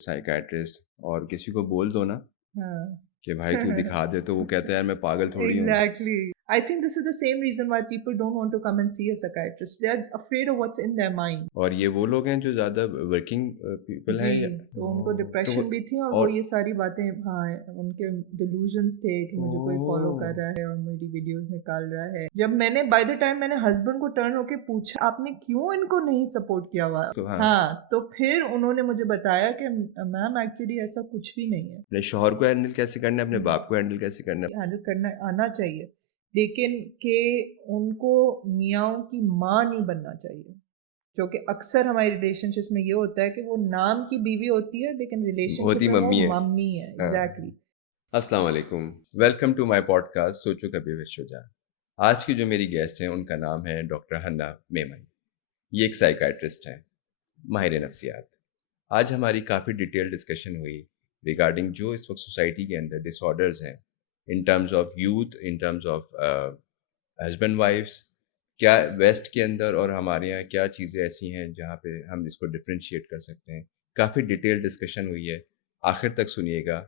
Psychiatrist और किसी को बोल दो ना हाँ। कि भाई तू दिखा दे, तो वो कहता है यार मैं पागल थोड़ी हूँ। Exactly. I think this is the same reason why people don't want to come and see a psychiatrist. They are afraid of what's in their mind. और ये वो लोग हैं जो ज़्यादा वर्किंग पीपल हैं जी, या तो उनको तो डिप्रेशन भी थी और वो और ये सारी बातें हाँ, उनके डिल्यूजन्स थे कि मुझे कोई फॉलो ओह! कर रहा है और मेरी वीडियोस निकाल रहा है। जब मैंने बाय द टाइम मैंने हस्बैंड को टर्न होके पूछा आपने क्यों इनको नहीं सपोर्ट किया हुआ? तो हाँ, हाँ, तो फिर उन्होंने मुझे बताया कि मैम एक्चुअली ऐसा कुछ भी नहीं है। अपने शौहर को हैंडल कैसे करना है, अपने बाप को हैंडल कैसे करना है। हैंडल करना आना चाहिए, लेकिन कि उनको मियाँओं की माँ नहीं बनना चाहिए। जो कि अक्सर हमारी रिलेशनशिप्स में ये होता है कि वो नाम की बीवी होती है लेकिन रिलेशनशिप होती में वो मम्मी है। मम्मी है। हाँ। एग्जैक्टली। अस्सलाम वालेकुम। वेलकम टू माय पॉडकास्ट सोचो कभी विद शुजा। आज की जो मेरी गेस्ट हैं उनका नाम है डॉक्टर हन्ना मेमन। ये एक साइकियाट्रिस्ट हैं, माहिर नफ्सियात। आज हमारी काफ़ी डिटेल डिस्कशन हुई रिगार्डिंग जो इस वक्त सोसाइटी के अंदर डिसऑर्डर्स हैं, in terms of youth, in terms of husband wives, क्या वेस्ट के अंदर और हमारे यहाँ क्या चीज़ें ऐसी हैं जहाँ पे हम इसको डिफ्रेंशिएट कर सकते हैं। काफ़ी डिटेल डिस्कशन हुई है, आखिर तक सुनिएगा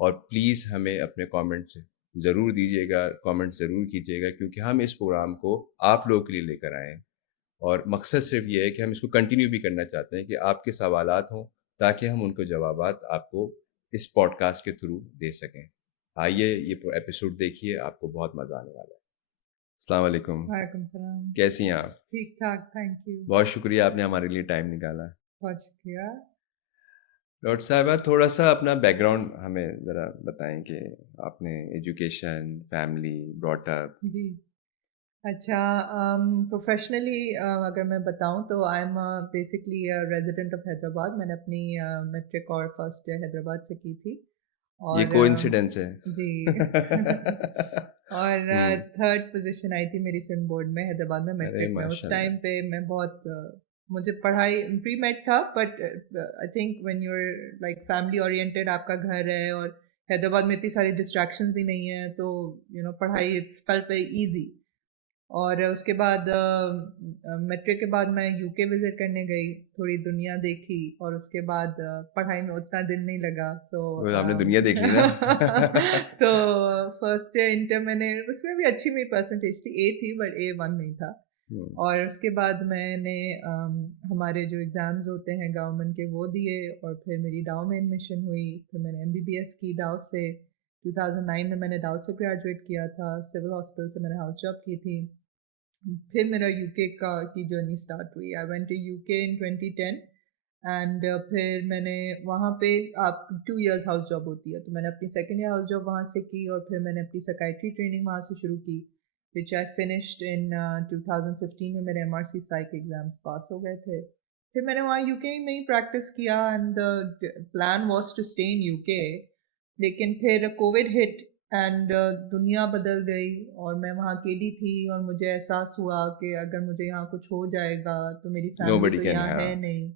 और प्लीज़ हमें अपने कमेंट्स ज़रूर दीजिएगा, कमेंट्स ज़रूर कीजिएगा क्योंकि हम इस प्रोग्राम को आप लोगों के लिए लेकर आए हैं। और मकसद सिर्फ ये है कि हम इसको कंटिन्यू भी करना चाहते हैं कि आपके सवालात हों ताकि हम उनको जवाबात आपको इस पॉडकास्ट के थ्रू दे सकें। आइए ये एपिसोड देखिए, आपको बहुत मज़ा आने वाला है। अस्सलाम वालेकुम। वालेकुम सलाम। कैसी हैं आप? ठीक ठाक, थैंक यू। बहुत शुक्रिया आपने हमारे लिए टाइम निकाला। बहुत शुक्रिया। डॉक्टर साहिबा थोड़ा-सा अपना बैकग्राउंड हमें ज़रा बताएँ कि आपने एजुकेशन, फैमिली, ब्रॉट अप। जी। अच्छा, प्रोफेशनली अगर मैं बताऊं तो I am basically resident of Hyderabad. मैंने अपनी मैट्रिक और फर्स्ट ईयर हैदराबाद से की थी ये और कोइंसिडेंस है। जी। और हुँ। थर्ड पोजीशन आई थी मेरी सिंध बोर्ड में हैदराबाद में अरे मैट्रिक में। उस माशाल्लाह! टाइम पे मैं बहुत मुझे पढ़ाई प्री मेट था, but I think when you are like family oriented, आपका घर है और हैदराबाद में इतनी सारी डिस्ट्रैक्शंस भी नहीं है, तो पढ़ाई फेल्ट वेरी इजी। और उसके बाद मैट्रिक के बाद मैं यूके विज़िट करने गई, थोड़ी दुनिया देखी और उसके बाद पढ़ाई में उतना दिल नहीं लगा। सो वो आपने दुनिया देख ली ना। तो फर्स्ट ईयर इंटर मैंने उसमें भी अच्छी मेरी परसेंटेज थी, ए थी बट A1 नहीं था। हुँ। और उसके बाद मैंने हमारे जो एग्ज़ाम्स होते हैं गवर्नमेंट के वो दिए और फिर मेरी डाउ में एडमिशन हुई। फिर मैंने एमबीबीएस की डाउ से। 2009 में मैंने डाउ से ग्रेजुएट किया था। सिविल हॉस्पिटल से मैंने हाउस जॉब की थी। फिर मेरा यूके का की जर्नी स्टार्ट हुई। I went to UK in 2010 and फिर मैंने वहाँ पे आप 2 इयर्स हाउस जॉब होती है, तो मैंने अपनी सेकेंड ईयर हाउस जॉब वहाँ से की और फिर मैंने अपनी साइकाइट्री ट्रेनिंग वहाँ से शुरू की, विच आई फिनिश्ड इन 2015 में मेरे एमआरसी साइक एग्ज़ाम्स पास हो गए थे। फिर मैंने वहाँ यूके में ही प्रैक्टिस किया and the plan was to stay in UK. लेकिन फिर कोविड हिट एंड दुनिया बदल गई और मैं वहाँ अकेली थी और मुझे एहसास हुआ कि अगर मुझे यहाँ कुछ हो जाएगा तो मेरी फैमिली नोबडी तो कैन यहाँ हाँ। है नहीं।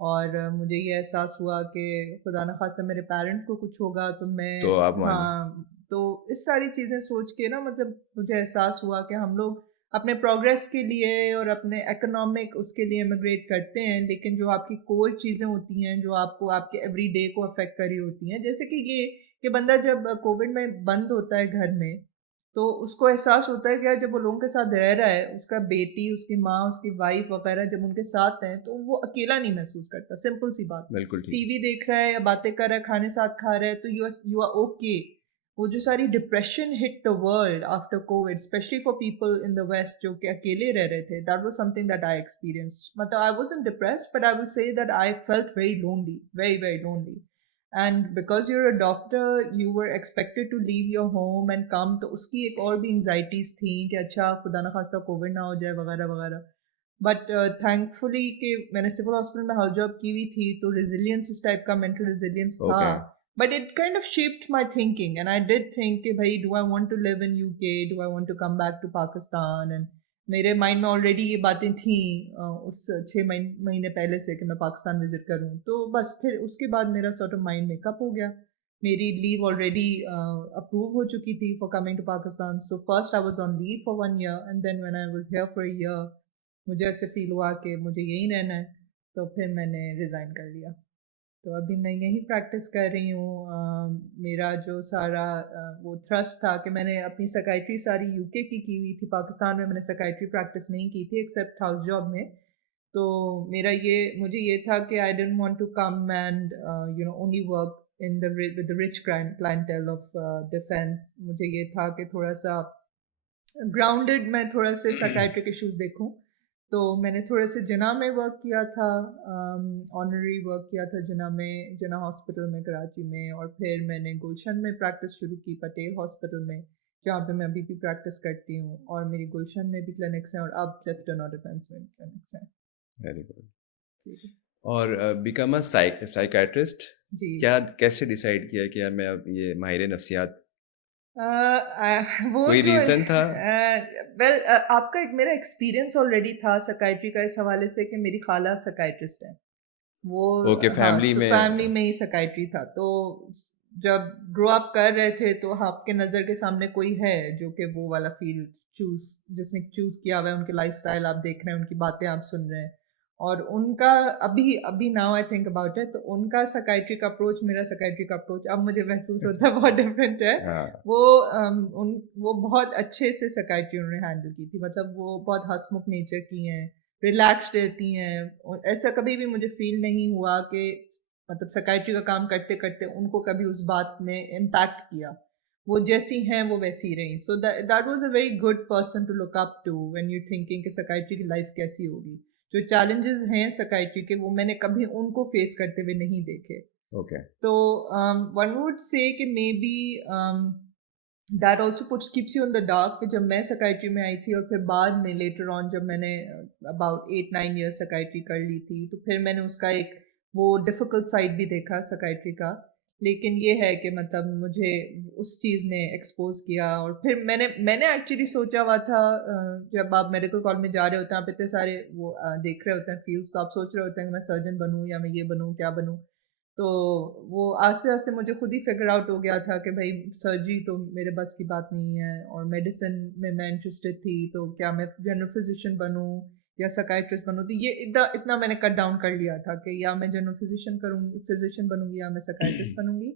और मुझे ये एहसास हुआ कि खुदा न खास्ता मेरे पेरेंट्स को कुछ होगा तो मैं तो आप माने। हाँ, तो इस सारी चीज़ें सोच के ना मतलब मुझे एहसास हुआ कि हम लोग अपने प्रोग्रेस के लिए और अपने इकोनॉमिक उसके लिए इमिग्रेट करते हैं, लेकिन जो आपकी कोर चीज़ें होती हैं जो आपको आपके एवरीडे को अफेक्ट कर रही होती हैं, जैसे कि ये कि बंदा जब कोविड में बंद होता है घर में, तो उसको एहसास होता है कि यार जब वो लोगों के साथ रह रहा है, उसका बेटी, उसकी माँ, उसकी वाइफ वगैरह जब उनके साथ हैं, तो वो अकेला नहीं महसूस करता। सिंपल सी बात। बिल्कुल ठीक। टीवी देख रहा है या बातें कर रहा है, खाने साथ खा रहा है, तो यू आर ओके। वो जो सारी depression hit the world after Covid, specially for people in the West जो कि अकेले रह रहे थे, that was something that I experienced. मतलब I wasn't depressed but I will say that I felt very lonely, very very lonely. And because you're a doctor you were expected to leave your home and come, तो उसकी एक और भी anxieties थी कि अच्छा खुदा ना खास्ता कोविड ना हो जाए वगैरह वगैरह। बट थैंकफुली कि मैंने सिविल हॉस्पिटल में हाउस जॉब की हुई थी तो रेजिलियंस उस टाइप का मेंटल रेजिलियंस था। Okay. But it kind of shaped my thinking and I did think कि भाई do I want to live in UK, do I want to come back to Pakistan. And मेरे mind में already ये बातें थी उस 6 महीने पहले से कि मैं पाकिस्तान विजिट करूं, तो बस फिर उसके बाद मेरा सॉर्ट ऑफ माइंड मेकअप हो गया। मेरी लीव ऑलरेडी अप्रूव हो चुकी थी for coming to Pakistan. So first I was on leave for 1 year and then when I was here for a year मुझे ऐसे फील हुआ कि मुझे यहीं रहना है, तो फिर मैंने रिज़ाइन कर लिया। तो अभी मैं यहीं प्रैक्टिस कर रही हूँ। मेरा जो सारा वो थ्रस्ट था कि मैंने अपनी साइकियाट्री सारी यूके की हुई थी, पाकिस्तान में मैंने साइकियाट्री प्रैक्टिस नहीं की थी एक्सेप्ट हाउस जॉब में। तो मेरा ये मुझे ये था कि I didn't want to come and only work in the with the rich clientele of defence. मुझे ये था कि थोड़ा सा ग्राउंडेड मैं थोड़ा से साइकाइट्रिक इश्यूज देखूं। तो मैंने थोड़े से जिना में वर्क किया था, ऑनरी वर्क किया था जिना में, जिना हॉस्पिटल में कराची में, और फिर मैंने गुलशन में प्रैक्टिस शुरू की, पटेल हॉस्पिटल में, जहाँ पे मैं अभी भी प्रैक्टिस करती हूँ, और मेरी गुलशन में भी क्लिनिक्स हैं और अब क्लिफ्टन और डिफेंस में भी क्लिनिक्स हैं। Very good. ठीक है। और बिकम अ साइकियाट्रिस्ट जी। क्या कैसे डिसाइड किया कि यार मैं अब ये माहिर नफ्सियात, वो कोई तो रीज़न था? वेल आपका एक मेरा एक्सपीरियंस ऑलरेडी था साइकाइट्री का इस हवाले से कि मेरी खाला साइकाइट्रिस्ट है। वो ओके, हाँ, फैमिली सो फैमिली में। में ही साइकाइट्री था। तो जब ग्रो अप कर रहे थे तो आपके नज़र के सामने कोई है जो कि वो वाला फील्ड चूज जिसने चूज किया हुआ है, उनके लाइफस्टाइल आप देख रहे हैं, उनकी बातें आप सुन रहे हैं, और उनका अभी अभी now I think about it, तो उनका साइकाइट्रिक अप्रोच, मेरा साइकाइट्रिक अप्रोच अब मुझे महसूस होता है बहुत डिफरेंट है। हाँ, वो वो बहुत अच्छे से साइकाइट्री उन्होंने हैंडल की थी, मतलब वो बहुत हंसमुख नेचर की हैं, रिलैक्स्ड रहती हैं, और ऐसा कभी भी मुझे फील नहीं हुआ कि मतलब साइकाइट्री का काम करते करते उनको कभी उस बात ने इम्पैक्ट किया। वो जैसी हैं वो वैसी ही रहीं। So that was a very good person to look up to when you thinking कि साइकाइट्री की लाइफ कैसी होगी। जो चैलेंजेस हैं साइकाइट्री के, वो मैंने कभी उनको फेस करते हुए नहीं देखे। ओके। तो वन वुड से कि may be that also puts keeps you in the dark, कि जब मैं साइकाइट्री में आई थी और फिर बाद में लेटर ऑन जब मैंने अबाउट 8-9 ईयर्स साइकाइट्री कर ली थी, तो फिर मैंने उसका एक वो डिफ़िकल्ट साइड भी देखा साइकाइट्री का। लेकिन ये है कि मतलब मुझे उस चीज़ ने एक्सपोज़ किया, और फिर मैंने एक्चुअली सोचा हुआ था, जब आप मेडिकल कॉलेज में जा रहे होते हैं, आप इतने सारे वो देख रहे होते हैं फील्ड्स, तो आप सोच रहे होते हैं कि मैं सर्जन बनूँ या मैं ये बनूँ, क्या बनूँ? तो वो आस्ते-आस्ते मुझे खुद ही फिगर आउट हो गया था कि भई सर्जरी तो मेरे बस की बात नहीं है, और मेडिसिन में मैं इंटरेस्टेड थी, तो क्या मैं जनरल फिजिशियन बनूँ या साइकियाट्रिस्ट बनूँ? तो ये इतना इतना मैंने कट डाउन कर लिया था कि या मैं जनरल फिजिशियन बनूँगी या मैं साइकियाट्रिस्ट बनूँगी।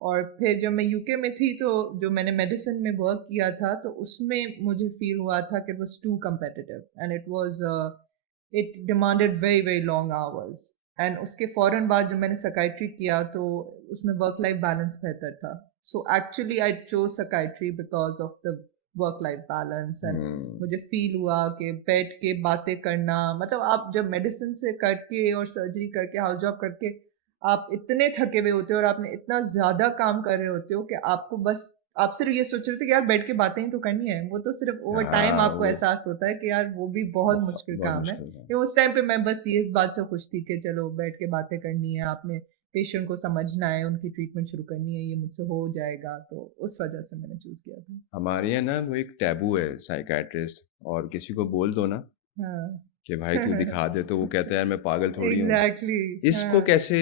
और फिर जब मैं यूके में थी, तो जो मैंने मेडिसिन में वर्क किया था, तो उसमें मुझे फ़ील हुआ था कि it was too competitive and it demanded very very long hours. And उसके फ़ौरन बाद जब मैंने साइकियाट्री किया, तो उसमें वर्क लाइफ बैलेंस बेहतर था। So actually I chose psychiatry because of the work life balance. And हुँ। मुझे फ़ील हुआ कि बैठ के बातें करना, मतलब आप जब मेडिसिन से करके और सर्जरी करके, हाउस जॉब करके, आप इतने थके हुए होते हो और आपने इतना ज़्यादा काम कर रहे होते हो कि आपको बस आप सिर्फ़ ये सोच रहे थे कि यार बैठ के बातें ही तो करनी है। वो तो सिर्फ़ ओवर टाइम हाँ, आपको वो एहसास होता है कि यार वो भी बहुत मुश्किल बहुत काम है। मुश्किल था। कि उस टाइम पे मैं बस ये इस बात से खुश थी कि चलो बैठ के बातें करनी है, आपने पेशेंट को समझना है, उनकी ट्रीटमेंट शुरू करनी है, ये मुझसे हो जाएगा, तो उस वजह से मैंने चूज़ किया था। हमारे यहाँ ना वो एक टैबू है साइकियाट्रिस्ट, और किसी को बोल दो ना हाँ। कि भाई तू दिखा दे, तो वो कहता है यार मैं पागल थोड़ी हूँ। एग्ज़ैक्टली। इसको हाँ, कैसे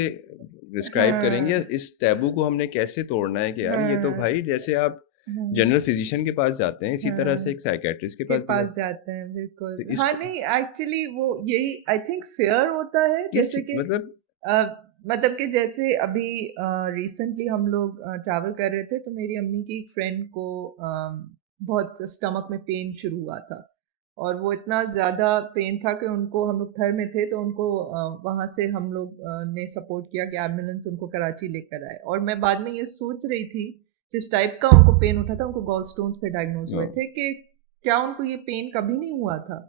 डिस्क्राइब करेंगे? हाँ, इस टैबू को हमने कैसे तोड़ना है कि यार ये तो हाँ, भाई जैसे आप हाँ, जनरल फिजिशियन के पास जाते हैं, इसी तरह से हाँ। एक साइकियाट्रिस्ट के के पास भी पास जाते जाते हैं, बिल्कुल। हैं। तो हाँ, इसको नहीं एक्चुअली वो यही आई थिंक फ़ियर होता है, किस जैसे कि मतलब अ, मतलब कि जैसे अभी रिसेंटली हम लोग ट्रैवल कर रहे थे, तो मेरी अम्मी की एक फ्रेंड को बहुत स्टमक में पेन शुरू हुआ था, और वो इतना ज़्यादा पेन था कि उनको, हम लोग थर में थे, तो उनको वहाँ से हम लोग ने सपोर्ट किया कि एम्बुलेंस उनको कराची लेकर आए, और मैं बाद में ये सोच रही थी, जिस टाइप का उनको पेन उठा था, उनको गॉल स्टोन्स पे डायग्नोज़ हुए थे, कि क्या उनको ये पेन कभी नहीं हुआ था?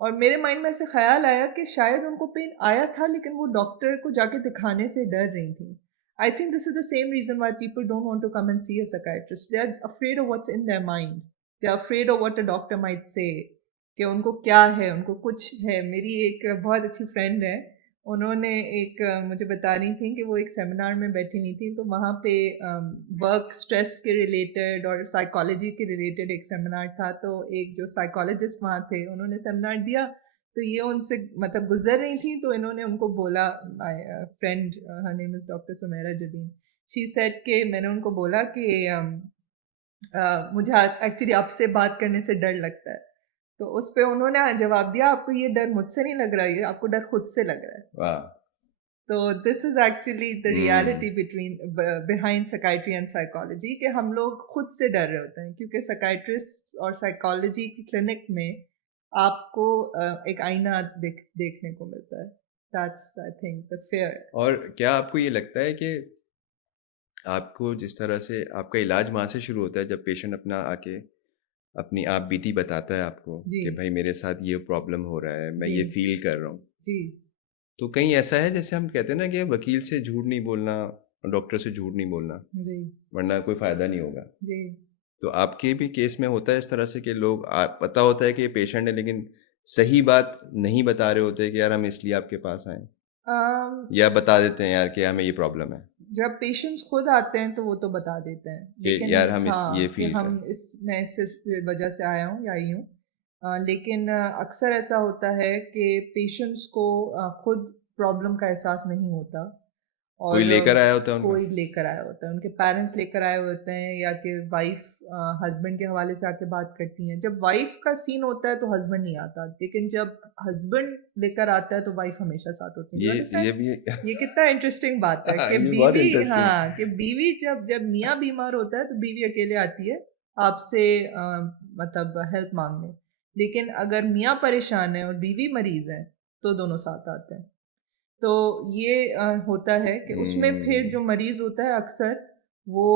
और मेरे माइंड में ऐसे ख़्याल आया कि शायद उनको पेन आया था, लेकिन वो डॉक्टर को जाके दिखाने से डर रही थी। I think this is the same reason why people don't want to come and see a psychiatrist. They are afraid of what's in their mind. They are afraid of what a doctor might say, कि उनको क्या है, उनको कुछ है। मेरी एक बहुत अच्छी फ्रेंड है, उन्होंने एक मुझे बता रही थी कि वो एक सेमिनार में बैठी हुई थी, तो वहाँ पे वर्क स्ट्रेस के रिलेटेड और साइकोलॉजी के रिलेटेड एक सेमिनार था, तो एक जो साइकोलॉजिस्ट वहाँ थे, उन्होंने सेमिनार दिया, तो ये उनसे मतलब गुजर रही थी, तो इन्होंने उनको बोला, my friend, her name is doctor Sumera Jabeen, she said कि मैंने उनको बोला कि मुझे एक्चुअली आपसे बात करने से डर लगता है। तो उस पे उन्होंने जवाब दिया, आपको ये डर मुझसे नहीं लग रहा है, ये आपको डर खुद से लग रहा है। वाह! तो this is actually the reality behind psychiatry and psychology, कि हम लोग खुद से डर रहे होते हैं, क्योंकि साइकाइट्रिस्ट और साइकोलॉजी की क्लिनिक में आपको एक आईना देखने को मिलता है. That's I think the fair. और क्या आपको ये लगता है कि आपको जिस तरह से आपका इलाज वहाँ से शुरू होता है जब पेशेंट अपना आके अपनी आप बीती बताता है आपको जी कि भाई मेरे साथ ये प्रॉब्लम हो रहा है, मैं जी ये फील कर रहा हूँ, जी तो कहीं ऐसा है जैसे हम कहते हैं ना कि वकील से झूठ नहीं बोलना और डॉक्टर से झूठ नहीं बोलना, जी वरना कोई फ़ायदा नहीं होगा। जी. तो आपके भी केस में होता है इस तरह से कि लोग पता होता है कि ये पेशेंट है लेकिन सही बात नहीं बता रहे होते कि यार हम इसलिए आपके पास आए, um, या बता देते हैं यार कि हमें ये प्रॉब्लम है जब पेशेंट्स खुद आते हैं तो वो तो बता देते हैं, कि लेकिन यार हम इस ये हाँ, कि फील कर। हम मैं इस वजह से आया हूँ या आई हूँ. लेकिन अक्सर ऐसा होता है कि पेशेंट्स को खुद प्रॉब्लम का एहसास नहीं होता, कोई और लेकर आया होता है उनका। कोई लेकर आया होता है, उनके पेरेंट्स लेकर आए होते हैं, या कि वाइफ हस्बैंड के हवाले से आके बात करती हैं. जब वाइफ का सीन होता है तो हस्बैंड नहीं आता, लेकिन जब हस्बैंड लेकर आता है तो वाइफ हमेशा साथ होती है. You understand? ये भी ये कितना इंटरेस्टिंग बात है कि ये बहुत बीवी, इंटरेस्टिंग है। हाँ, कि बीवी जब जब मियाँ बीमार होता है तो बीवी अकेले आती है आपसे, मतलब हेल्प मांगने. लेकिन अगर मियाँ परेशान है और बीवी मरीज है तो दोनों साथ आते हैं. तो ये होता है कि उसमें फिर हम्म, जो मरीज होता है अक्सर वो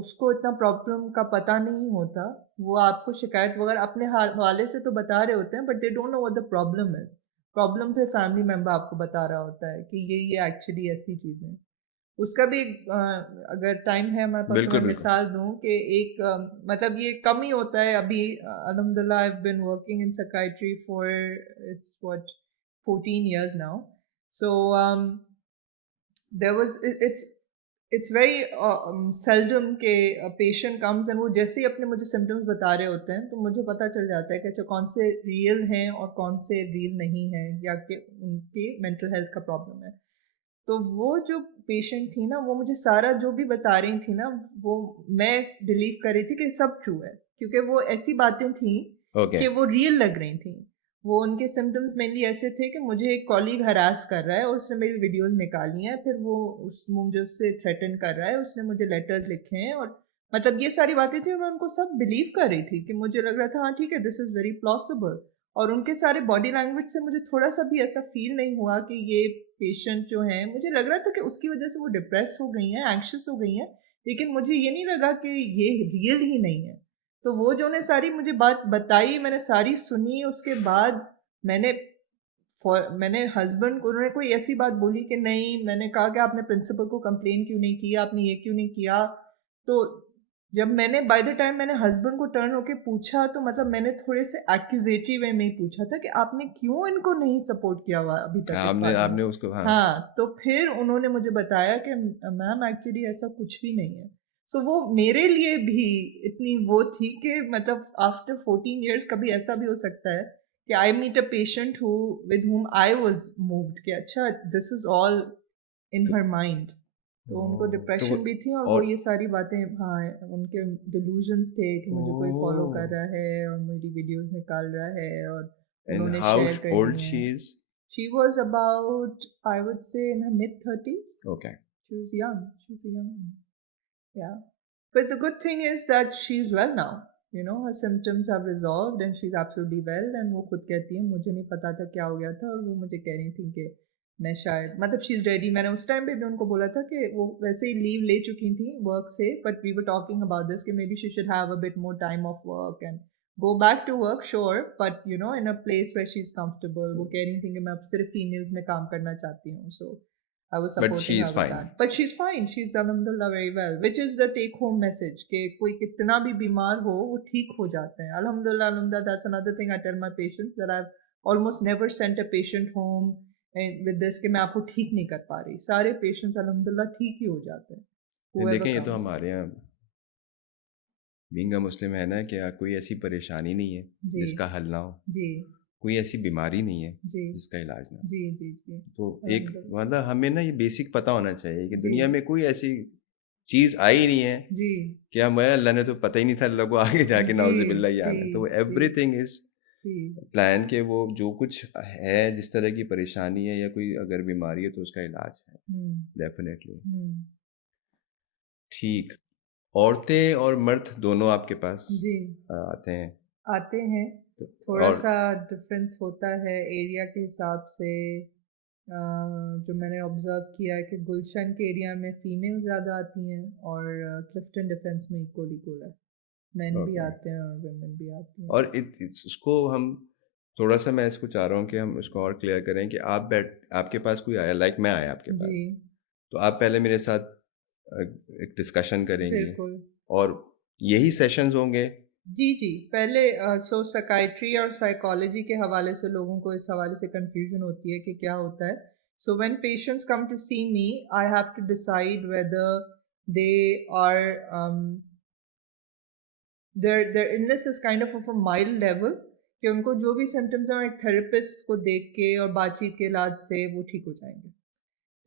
उसको इतना प्रॉब्लम का पता नहीं होता. वो आपको शिकायत वगैरह अपने हवाले से तो बता रहे होते हैं, but they don't know what the problem is. Problem फिर फैमिली मेंबर आपको बता रहा होता है कि ये एक्चुअली ऐसी चीज़ है. उसका भी अगर टाइम है हमारे पास तो बिल्कुल मैं बिल्कुल। मिसाल दूं कि एक मतलब ये कम ही होता है अभी. अल्हम्दुलिल्लाह, I have been working in psychiatry for it's what 14 years now. So there was it's very seldom के पेशेंट कम्स एंड वो जैसे ही अपने मुझे सिम्टम्स बता रहे होते हैं तो मुझे पता चल जाता है कि अच्छा कौन से रियल हैं और कौन से रियल नहीं हैं, या कि उनके मेंटल हेल्थ का प्रॉब्लम है. तो वो जो पेशेंट थी ना, वो मुझे सारा जो भी बता रही थी ना, वो मैं बिलीव कर रही थी कि सब ट्रू है, क्योंकि वो ऐसी बातें थी ओके। कि वो रियल लग रही थी. वो उनके सिम्टम्स मेनली ऐसे थे कि मुझे एक कॉलीग हरास कर रहा है और उसने मेरी वीडियोस निकाली हैं, फिर वो मुझे उससे थ्रेटन कर रहा है, उसने मुझे लेटर्स लिखे हैं, और मतलब ये सारी बातें थी और मैं उनको सब बिलीव कर रही थी कि मुझे लग रहा था हाँ ठीक है, दिस इज़ वेरी प्लॉसिबल. और उनके सारे बॉडी लैंग्वेज से मुझे थोड़ा सा भी ऐसा फील नहीं हुआ कि ये पेशेंट जो है, मुझे लग रहा था कि उसकी वजह से वो डिप्रेस हो गई हैं, एंग्शियस हो गई हैं, लेकिन मुझे ये नहीं लगा कि ये रियल ही नहीं है. तो वो जो ने सारी मुझे बात बताई, मैंने सारी सुनी. उसके बाद मैंने मैंने हस्बैंड को, उन्होंने कोई ऐसी बात बोली कि नहीं, मैंने कहा कि आपने प्रिंसिपल को कंप्लेन क्यों नहीं किया, आपने ये क्यों नहीं किया. तो जब मैंने बाय द टाइम मैंने हस्बैंड को टर्न होके पूछा, तो मतलब मैंने थोड़े से एक्यूजेटरी वे में ही पूछा था कि आपने क्यों इनको नहीं सपोर्ट किया हुआ अभी तक इस आपने बारे में. आपने उसको, हाँ। हाँ, तो फिर उन्होंने मुझे बताया कि मैम एक्चुअली ऐसा कुछ भी नहीं है. सो वो मेरे लिए भी इतनी वो थी कि मतलब आफ्टर 14 years कभी ऐसा भी हो सकता है कि I meet a patient who with whom I was moved कि अच्छा दिस इज ऑल इन तो हर माइंड. तो उनको तो डिप्रेशन भी थी और वो और ये सारी बातें, हाँ, उनके डिल्यूजन्स थे कि मुझे कोई फॉलो कर ओह, रहा है और मेरी वीडियोस निकाल रहा है और एंड उन्होंने हाउ शेयर कर ओल्ड दी शी हैं. Is? She was about, I would say, in her mid 30s. Okay. She was young. She was a young one. Yeah. But the good thing is that she's well now. You know, her symptoms have resolved and she's absolutely well. And वो खुद कहती है मुझे नहीं पता था क्या हो गया था, और वो मुझे कह रही थी कि मैं शायद मतलब शी इज़ रेडी. मैंने उस टाइम पे भी उनको बोला था कि वो वैसे ही लीव ले चुकी थी वर्क से, but we were talking about this कि maybe she should have a bit more time off work and go back to work, sure, but you know, in a place where she's comfortable. वो कह रही थी कि मैं अब सिर्फ females में काम करना चाहती हूँ. So I was but supporting she her is with fine. that. But she's fine. She's alhamdulillah very well. Which is the take home message कि कोई कितना भी बीमार हो वो ठीक हो जाते हैं. Alhamdulillah, alhamdulillah. That's another thing I tell my patients, that I've almost never sent a patient home with this कि मैं आपको ठीक नहीं कर पा रही. सारे patients alhamdulillah ठीक ही हो जाते हैं. देखें, Whoever ये तो comes. हमारे यहाँ बीइंग अ मुस्लिम है ना, कि कोई ऐसी परेशानी नहीं है जी जिसका हल ना हो, जी कोई ऐसी बीमारी नहीं है जी जिसका इलाज ना हो। जी जी जी. तो एक alhamdulillah. मतलब हमें ना ये बेसिक पता होना चाहिए कि जी दुनिया में कोई ऐसी चीज़ आई नहीं है जी कि हम अल्लाह ने तो पता ही नहीं था, अल्लाह को आगे जाके जी नाउज़ुबिल्लाह ये जी आना है। तो जी एवरीथिंग इज़ जी। प्लान के वो जो कुछ है, जिस तरह की परेशानी है या कोई अगर बीमारी है तो उसका इलाज है, हुँ, डेफ़िनेटली। हुँ। ठीक, औरतें और मर्द दोनों आपके पास जी, आते हैं आते हैं। तो और थोड़ा-सा डिफ़रेंस होता है एरिया के हिसाब से। जो मैंने ऑब्ज़र्व किया है कि गुलशन के एरिया में फ़ीमेल ज़्यादा आती हैं और क्लिफ्टन डिफेंस में इक्वल है। मेन भी ओके। आते हैं और वुमेन भी आती हैं। और इसको हम थोड़ा-सा मैं इसको चाह रहा हूँ कि हम इसको और क्लियर करें कि आपके पास कोई आया, लाइक मैं आया आपके जी, पास, तो आप पहले मेरे साथ अ, एक डिस्कशन करेंगी बिल्कुल। और यही सेशंस होंगे। जी, जी। पहले साइकियाट्री और साइकोलॉजी के हवाले से लोगों को इस हवाले से कन्फ्यूज़न होती है कि क्या होता है। So when patients come to see me, I have to decide whether they are their illness is kind of a mild level कि उनको जो भी सिम्पटम्स हैं वो एक थेरेपिस्ट को देख के और बातचीत के इलाज से वो ठीक हो जाएँगे।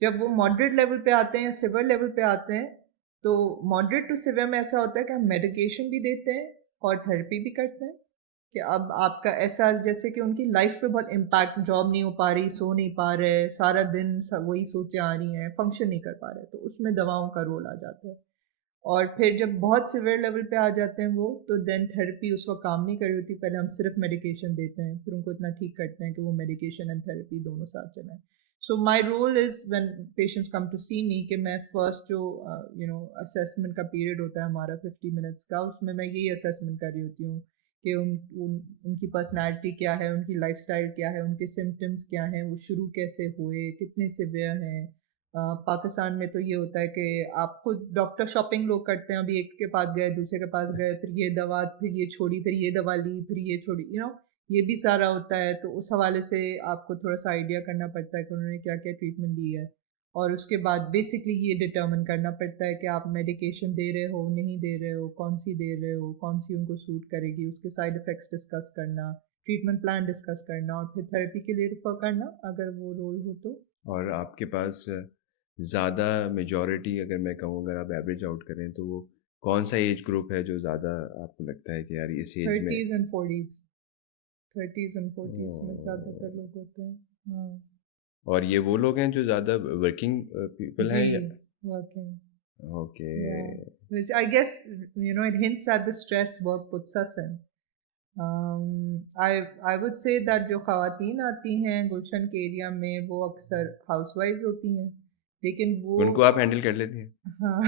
जब वो मॉडरेट लेवल पे आते हैं, सिवियर लेवल पे आते हैं, तो मॉडरेट टू सिवियर में ऐसा होता है कि हम मेडिकेशन भी देते हैं और थेरेपी भी करते हैं, कि अब आपका ऐसा जैसे कि उनकी लाइफ पे बहुत इम्पैक्ट, जॉब नहीं हो पा रही, सो नहीं पा रहे, सारा दिन वही सोचें आ रही हैं, फंक्शन नहीं कर पा रहे, तो उसमें दवाओं का रोल आ जाता है। और फिर जब बहुत सीवियर लेवल पे आ जाते हैं वो, तो देन थेरेपी उस वक़्त काम नहीं कर रही होती, पहले हम सिर्फ़ मेडिकेशन देते हैं, फिर उनको इतना ठीक करते हैं कि वो मेडिकेशन एंड थेरेपी दोनों साथ चलाएँ। So my role is when patients come to see me कि मैं फर्स्ट जो असेसमेंट का पीरियड होता है हमारा 50 मिनट्स का, उसमें मैं यही असेसमेंट कर रही होती हूँ कि उनकी पर्सनैलिटी क्या है, उनकी लाइफ़स्टाइल क्या है, उनके सिम्पटम्स क्या हैं, वो शुरू कैसे हुए, कितने सीवियर हैं। पाकिस्तान में तो ये होता है कि आप खुद डॉक्टर शॉपिंग लोग करते हैं, अभी एक के पास गए, दूसरे के पास गए, फिर ये दवा, फिर ये छोड़ी, फिर ये दवा ली, फिर ये छोड़ी, ये भी सारा होता है। तो उस हवाले से आपको थोड़ा-सा आइडिया करना पड़ता है कि उन्होंने क्या-क्या ट्रीटमेंट ली है। और उसके बाद बेसिकली ये डिटरमिन करना पड़ता है कि आप मेडिकेशन दे रहे हो, नहीं दे रहे हो, कौन-सी दे रहे हो, कौन-सी उनको सूट करेगी, उसके साइड इफ़ेक्ट्स डिस्कस करना, ट्रीटमेंट प्लान डिस्कस करना और फिर थेरेपी के लिए रेफ़र करना, अगर वो रोल हो तो। और आपके पास ज़्यादा मेजॉरिटी, अगर मैं कहूँ, अगर आप एवरेज आउट करें तो वो कौन-सा एज ग्रुप है जो ज़्यादा आपको लगता है कि यार इस एज में 30s and 40s 30s and 40s में ओह! ज़्यादातर लोग होते हैं। हाँ। और ये वो लोग हैं जो ज़्यादा वर्किंग पीपल जी, हैं या working, okay. yeah. Which I guess, it hints at the stress work puts us in. I would say that जो ख़वातीन आती हैं गुलशन के एरिया में वो अक्सर हाउसवाइफ्स होती हैं, लेकिन वो उनको आप हैंडल कर लेती हैं? हाँ।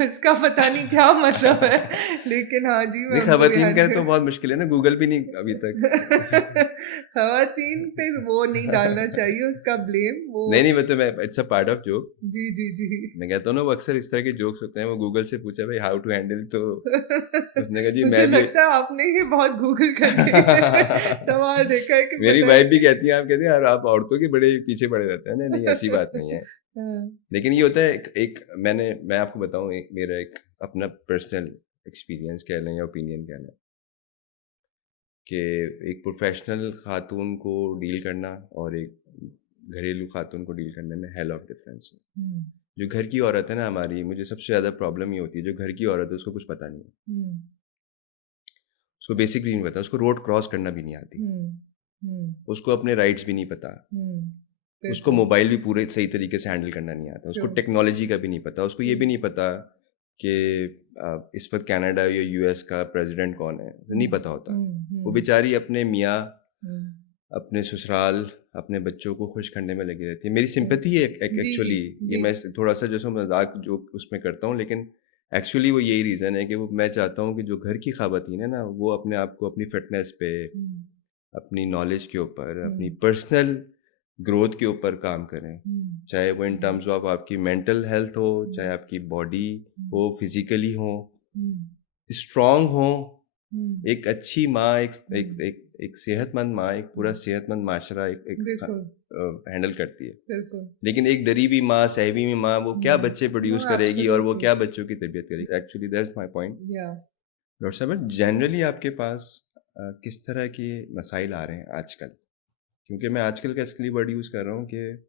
इसका पता नहीं क्या मतलब है, लेकिन हाँ जी, मैं नहीं, उनको भी ख़वातीन का तो हैंडल बहुत मुश्किल है ना, गूगल भी नहीं अभी तक। ख़वातीन पे वो नहीं डालना चाहिए उसका ब्लेम, वो नहीं, नहीं, मतलब मैं it's a part of joke. जी, जी, जी। मैं कहता हूँ ना वो अक्सर इस तरह के जोक्स होते हैं, वो गूगल से पूछा भाई हाउ टू हैंडल, तो उसने कहा जी मुझे मैं भी लगता है आपने ये बहुत गूगल करके सवाल देखा है कि मेरी पता वाइफ़ नहीं। भी कहती है, आप कहते हैं यार आप औरतों के बड़े पीछे पड़े रहते हैं। नहीं, नहीं, ऐसी बात नहीं है। हाँ, लेकिन ये होता है एक एक मैं आपको बताऊँ, एक मेरा एक अपना पर्सनल एक्सपीरियंस कह लें या ओपिनियन कह लें कि एक प्रोफ़ेशनल ख़ातून को डील करना और एक घरेलू ख़ातून को डील करने में हेल ऑफ़ डिफ़रेंस है। हुँ, जो घर की औरत है ना हमारी, मुझे सबसे ज़्यादा प्रॉब्लम ये होती है, जो घर की औरत है उसको कुछ पता नहीं है। हुँ, उसको बेसिकली नहीं पता, उसको रोड क्रॉस करना भी नहीं आती। हुँ, हुँ, उसको अपने राइट्स भी नहीं पता। हुँ, उसको बिल्कुल, मोबाइल भी पूरे सही तरीके से हैंडल करना नहीं आता। ट्रू, उसको टेक्नोलॉजी का भी नहीं पता। उसको ये ट्रू, भी नहीं पता कि इस वक़्त कनाडा या यूएस का प्रेज़िडेंट कौन है, नहीं हुँ, पता होता। हुँ, वो हुँ, बेचारी अपने मियाँ, हुँ, अपने ससुराल, अपने बच्चों को खुश करने में लगी रहती है। मेरी ट्रू, सिम्पैथी है जी, जी, एक्चुअली, ये जी, मैं थोड़ा-सा जो सो मज़ाक जो उसमें करता हूँ, लेकिन एक्चुअली वो यही रीज़न है कि वो मैं चाहता हूँ कि जो घर की ख़वातीन है ना, वो अपने आप को अपनी फ़िटनेस पे, हुँ, अपनी नॉलेज के ऊपर, अपनी हुँ, पर्सनल ग्रोथ के ऊपर काम करें। हुँ, चाहे वो इन हुँ, टर्म्स ऑफ आपकी मेंटल हेल्थ हो, चाहे हुँ, आपकी बॉडी हुँ, हो, फिज़िकली हो, हुँ, स्ट्रॉन्ग हो, हुँ, एक अच्छी माँ, हुँ, एक सेहतमंद माँ, एक पूरा हुँ, सेहतमंद माशरा एक बिल्कुल, हैंडल करती है। बिल्कुल, लेकिन एक डरी हुई माँ, सहमी हुई माँ, वो क्या हुँ, बच्चे नो प्रोड्यूस करेगी और वो एब्सोल्युटली, क्या बच्चों की तरबियत करेगी? Actually that's my point. या डॉक्टर साहब, जनरली आपके पास किस तरह के मसाइल आ रहे हैं आजकल? क्योंकि मैं आजकल का इसलिए वर्ड यूज़ कर रहा हूँ कि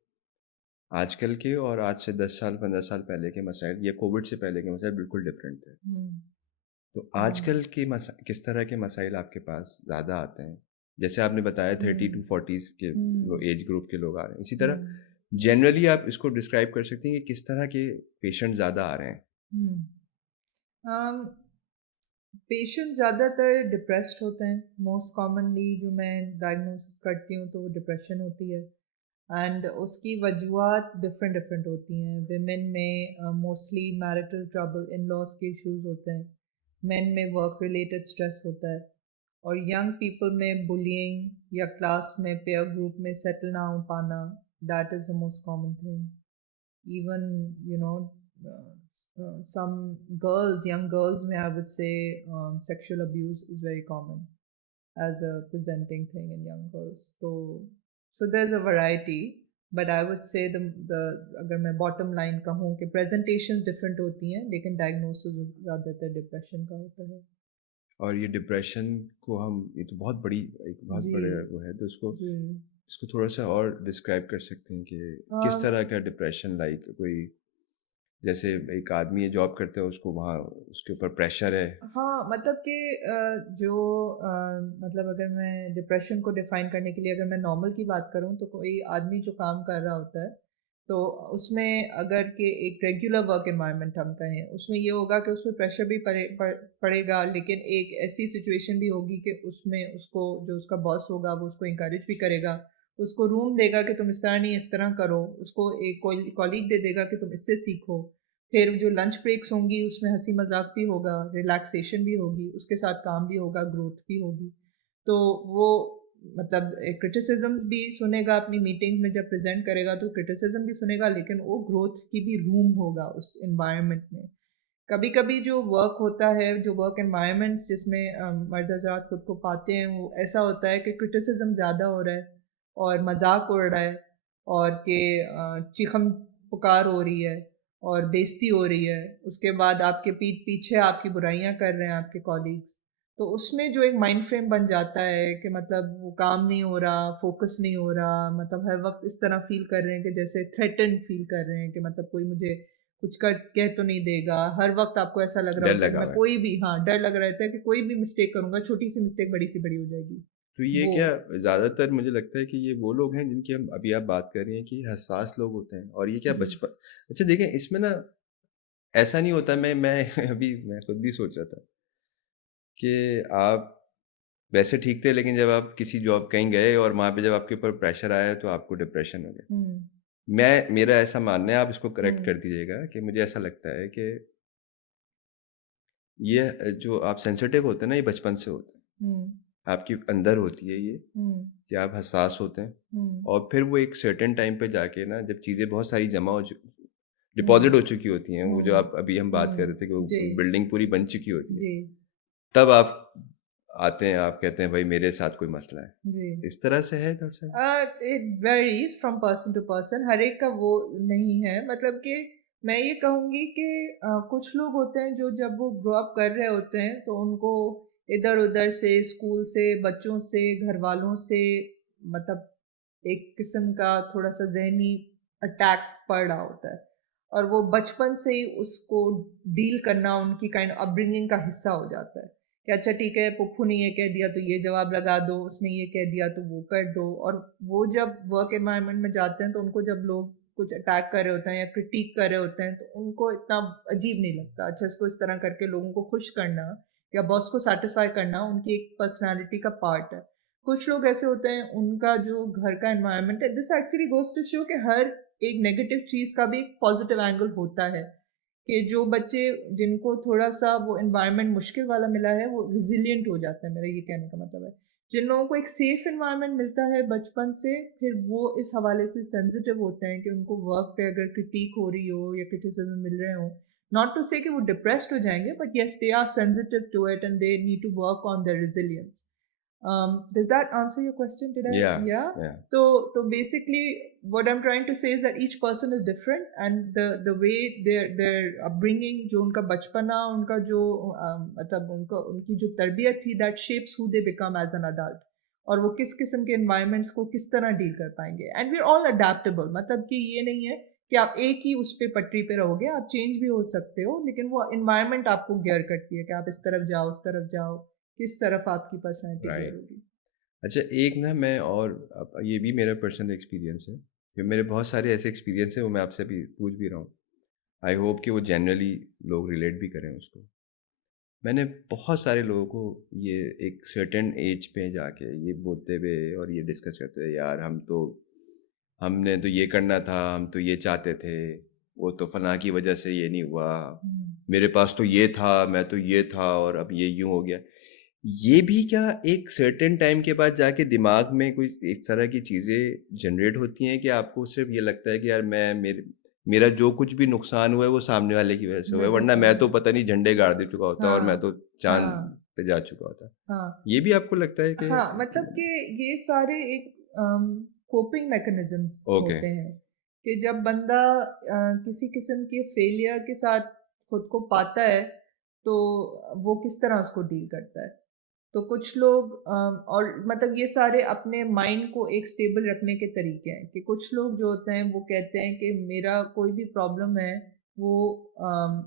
आजकल के और आज से 10 साल, 15 साल पहले के मसाइल या कोविड से पहले के मसाइल बिल्कुल डिफरेंट थे। हुँ, तो आजकल के किस तरह के मसाइल आपके पास ज़्यादा आते हैं? जैसे आपने बताया 30 टू 40s के एज ग्रुप के लोग आ रहे हैं। इसी तरह जनरली आप इसको डिस्क्राइब कर सकते हैं कि किस तरह के पेशेंट ज़्यादा आ रहे हैं? पेशेंट ज़्यादातर डिप्रेस्ड होते हैं। मोस्ट कॉमनली जो मैं डायग्नोसिस करती हूँ तो वो डिप्रेशन होती है, एंड उसकी वजूहत डिफरेंट डिफरेंट होती हैं। विमेन में mostly marital trouble, in laws के इश्यूज होते हैं। मेन में वर्क रिलेटेड स्ट्रेस होता है, और यंग पीपल में बुलिंग या क्लास में पेयर ग्रुप में सेटल ना हो पाना, that is the most common thing. Even some girls, young girls may, I would say, sexual abuse is very common as a presenting thing in young girls. So there's a variety, but I would say the अगर मैं bottom line कहूँ कि presentations different होती हैं, लेकिन diagnosis ज़्यादातर depression का होता है। और ये डिप्रेशन को हम, ये तो बहुत बड़ी, एक बहुत जी बड़े वो है, तो इसको जी। इसको थोड़ा-सा और डिस्क्राइब कर सकते हैं कि किस तरह का डिप्रेशन, लाइक कोई, जैसे एक आदमी है जॉब करता है, उसको वहाँ उसके ऊपर प्रेशर है। हाँ, मतलब कि जो मतलब अगर मैं डिप्रेशन को डिफ़ाइन करने के लिए अगर मैं नॉर्मल की बात करूँ, तो कोई आदमी जो काम कर रहा होता है, तो उसमें अगर कि एक रेगुलर वर्क एनवायरनमेंट हम कहें, उसमें ये होगा कि उसमें प्रेशर भी पड़ेगा, लेकिन एक ऐसी सिचुएशन भी होगी कि उसमें उसको जो उसका बॉस होगा वो उसको इंकरेज भी करेगा, उसको रूम देगा कि तुम इस तरह नहीं इस तरह करो, उसको एक कॉलीग दे देगा कि तुम इससे सीखो। फिर जो लंच ब्रेक्स होंगी उसमें हंसी मजाक भी होगा, रिलैक्सेशन भी होगी, उसके साथ काम भी होगा, ग्रोथ भी होगी। तो वो मतलब क्रिटिसिज्म्स भी सुनेगा अपनी मीटिंग्स में, जब प्रेजेंट करेगा तो क्रिटिसिज्म भी सुनेगा, लेकिन वो ग्रोथ की भी रूम होगा उस इन्वायरमेंट में। कभी कभी जो वर्क होता है, जो वर्क एनवायरनमेंट्स जिसमें मर्द हज़रात खुद को पाते हैं, वो ऐसा होता है कि क्रिटिसिज्म ज़्यादा हो रहा है और मजाक उड़ रहा है, और कि चीखम पुकार हो रही है और बेइज्जती हो रही है। उसके बाद आपके पीठ पीछे आपकी बुराइयां कर रहे हैं आपके कॉलीग्स। तो उसमें जो एक माइंड फ्रेम बन जाता है कि मतलब वो काम नहीं हो रहा, फोकस नहीं हो रहा, मतलब हर वक्त इस तरह फील कर रहे हैं कि जैसे थ्रेटन फील कर रहे हैं कि मतलब कोई मुझे कुछ कर कह तो नहीं देगा। हर वक्त आपको ऐसा लग रहा डर होता है कि लगा मैं हुआ है। कोई भी, हाँ, डर लग रहता है कि कोई भी मिस्टेक करूंगा, छोटी सी मिस्टेक बड़ी सी बड़ी हो जाएगी। तो ये वो क्या, ज़्यादातर मुझे लगता है कि ये वो लोग हैं जिनकी हम अभी आप बात कर रही हैं कि हसास लोग होते हैं, और ये क्या जी बचपन, अच्छा देखें इसमें ना, ऐसा नहीं होता, मैं अभी मैं खुद भी सोच रहा था कि आप वैसे ठीक थे, लेकिन जब आप किसी जॉब कहीं गए और वहाँ पे जब आपके ऊपर प्रेशर आया तो आपको डिप्रेशन हो गया। हम्म मेरा ऐसा मानना है, आप इसको करेक्ट हम्म कर दीजिएगा, कि मुझे ऐसा लगता है कि ये जो आप सेंसिटिव होते हैं ना, ये बचपन से होते हैं, हम्म आपके अंदर होती है ये, हम्म कि आप हसास होते हैं। हम्म और फिर वो एक सर्टेन टाइम पे जाके ना, जब चीज़ें बहुत सारी जमा हो चुकी, हम्म डिपॉज़िट हो चुकी होती हैं, वो जो हम्म आप अभी हम बात कर रहे थे कि वो जी बिल्डिंग पूरी बन चुकी होती है, जी तब आप आते हैं, आप कहते हैं भाई मेरे साथ कोई मसला है। जी। इस तरह से है डॉक्टर साहब? It varies from person to person, हर एक का वो नहीं है। मतलब कि मैं ये कहूँगी कि कुछ लोग होते हैं जो जब वो ग्रो अप कर रहे होते हैं तो उनको इधर उधर से, स्कूल से, बच्चों से, घर वालों से, मतलब एक किस्म का थोड़ा सा जहनी अटैक पड़ रहा होता है, और वो बचपन से ही उसको डील करना उनकी काइंड अपब्रिंगिंग का हिस्सा हो जाता है कि अच्छा ठीक है, पुप्पू ने ये कह दिया तो ये जवाब लगा दो, उसने ये कह दिया तो वो कर दो। और वो जब वर्क एनवायरनमेंट में जाते हैं तो उनको जब लोग कुछ अटैक कर रहे होते हैं या क्रिटिक कर रहे होते हैं तो उनको इतना अजीब नहीं लगता। अच्छा, इसको इस तरह करके लोगों को खुश करना या बॉस को सेटिस्फाई करना उनकी एक पर्सनालिटी का पार्ट है। कुछ लोग ऐसे होते हैं, उनका जो घर का एनवायरनमेंट है, this actually goes to show कि हर एक नेगेटिव चीज़ का भी एक पॉजिटिव एंगल होता है। कि जो बच्चे जिनको थोड़ा-सा वो एनवायरनमेंट मुश्किल वाला मिला है, वो रेज़िलिएंट हो जाते हैं, मेरा ये कहने का मतलब है। जिन लोगों को एक सेफ़ एनवायरनमेंट मिलता है बचपन से, फिर वो इस हवाले से सेंसिटिव होते हैं कि उनको वर्क पे अगर क्रिटिक हो रही हो या क्रिटिसिज़्म मिल रहे हों, नॉट टू से कि वो डिप्रेस्ड हो जाएँगे, but yes they are sensitive to it and they need to work on their resilience. Does that answer your question? Did I? या Yeah. या So basically, what I'm trying to say is that each person is different, and the way their upbringing, जो उनका बचपना, उनका जो मतलब उनका उनकी जो तरबियत थी, that shapes who they become as an adult, और वो किस किस्म के environments को किस तरह डील कर पाएंगे। And we're all adaptable, मतलब कि ये नहीं है कि आप एक ही उस पे पटरी पे रहोगे, आप चेंज भी हो सकते हो, लेकिन वो एनवायरनमेंट आपको गियर करती है कि आप इस तरफ जाओ, उस तरफ जाओ, किस तरफ आपकी पर्सनैलिटी गियर राइट। होगी। अच्छा, एक ना मैं और ये भी मेरा पर्सनल एक्सपीरियंस है, कि मेरे बहुत सारे ऐसे एक्सपीरियंस हैं, वो मैं आपसे अभी पूछ भी रहा हूँ। आई होप कि वो जनरली लोग रिलेट भी करें उसको। मैंने बहुत सारे लोगों को ये एक सर्टेन एज पे जाके ये बोलते हुए और ये डिस्कस करते हुए, यार हमने तो ये करना था, हम तो ये चाहते थे, वो तो फलां की वजह से ये नहीं हुआ, हुँ। मेरे पास तो ये था, मैं तो ये था और अब ये यूं हो गया। ये भी क्या एक सर्टेन टाइम के बाद जाके दिमाग में कोई इस तरह की चीज़ें जनरेट होती हैं कि आपको सिर्फ ये लगता है कि यार मेरा जो कुछ भी नुकसान हुआ है वो सामने वाले की वजह से हुआ है, वजह वरना से मैं हुआ। तो पता नहीं झंडे गाड़ दे चुका होता और मैं हाँ, तो चांद हाँ, पे जा चुका होता। हाँ। ये भी आपको लगता है हाँ, मतलब कि कि ये सारे एक कोपिंग मैकेनिज़्म्स ओके। होते हैं कि जब बंदा किसी किस्म के फेलियर के साथ खुद को पाता है, तो वो किस तरह उसको डील करता है। तो कुछ लोग और मतलब ये सारे अपने माइंड को एक स्टेबल रखने के तरीके हैं कि कुछ लोग जो होते हैं वो कहते हैं कि मेरा कोई भी प्रॉब्लम है, वो अम,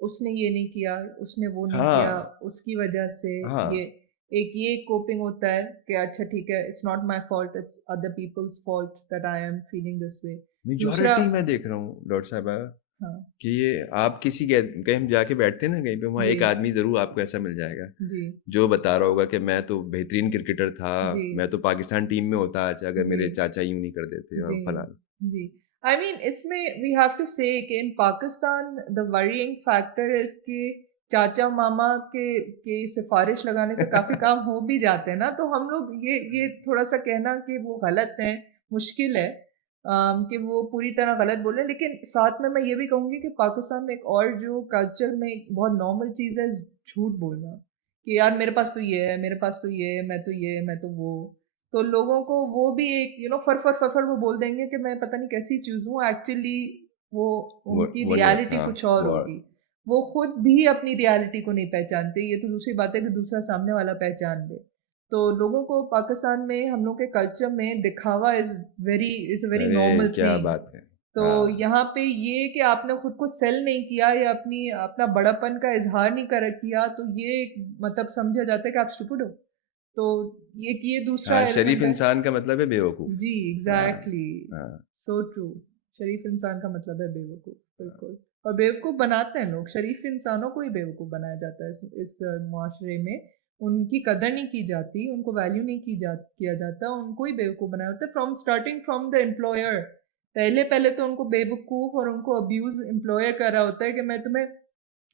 उसने ये नहीं किया, उसने वो नहीं किया, हाँ, उसकी वजह से हाँ। ये ये कोपिंग होता है कि अच्छा ठीक है, it's not my fault, it's other people's fault that I am feeling this way. दूसरा मेजॉरिटी मैं देख रहा हूँ डॉक्टर साहबा हाँ, कि ये आप कहीं हम जाके बैठते हैं ना कहीं पे, वहाँ जी, एक आदमी ज़रूर आपको ऐसा मिल जाएगा जी, जो बता रहा होगा कि मैं तो बेहतरीन क्रिकेटर था, जी, मैं तो पाकिस्तान टीम में होता आज अगर जी। मेरे चाचा यूँ नहीं कर देते जी, और फलाना। जी। आई मीन इसमें वी हैव टू से कि इन Pakistan the worrying factor is कि चाचा मामा के सिफ़ारिश लगाने से काफ़ी काम हो भी जाते हैं ना, तो हम लोग ये थोड़ा-सा कहना कि वो गलत है, मुश्किल है कि वो पूरी तरह गलत बोले। लेकिन साथ में मैं ये भी कहूँगी कि पाकिस्तान में एक और जो कल्चर में एक बहुत नॉर्मल चीज़ है झूठ बोलना, कि यार मेरे पास तो ये है, मेरे पास तो ये है, मैं तो ये, मैं तो वो। तो लोगों को वो भी एक फर वो बोल देंगे कि मैं पता नहीं कैसी चीज़ हूँ, एक्चुअली वो उनकी वंडर रियलिटी हाँ, कुछ और वो होगी। वो खुद भी अपनी रियलिटी को नहीं पहचानते, ये तो दूसरी बात है कि दूसरा सामने वाला पहचान ले। तो लोगों को पाकिस्तान में हम लोग के कल्चर में दिखावा इज़ अ वेरी अरे नॉर्मल क्या थिंग। बात है! तो हाँ, यहाँ पे ये कि आपने खुद को सेल नहीं किया या अपना बड़ापन का इज़हार नहीं किया, तो ये एक मतलब समझा जाता है कि आप स्टूपिड हो। तो ये दूसरा हाँ, शरीफ एलिमेंट है। इंसान का मतलब है बेवकूफ़। जी, हाँ, एग्ज़ैक्टली, हाँ, सो ट्रू। शरीफ इंसान का मतलब है बेवकूफ़, हाँ। बिल्कुल। और बेवकूफ़ बनाते हैं लोग, शरीफ इंसानों को ही बेवकूफ़ बनाया जाता है इस मुआशरे में। उनकी कदर नहीं की जाती, उनको वैल्यू नहीं किया जाता, उनको ही बेवकूफ़ बनाया जाता है स्टार्टिंग फ्रॉम द एम्प्लॉयर। पहले तो उनको बेवकूफ़ और उनको अब्यूज़ एम्प्लॉयर कर रहा होता है कि मैं तुम्हें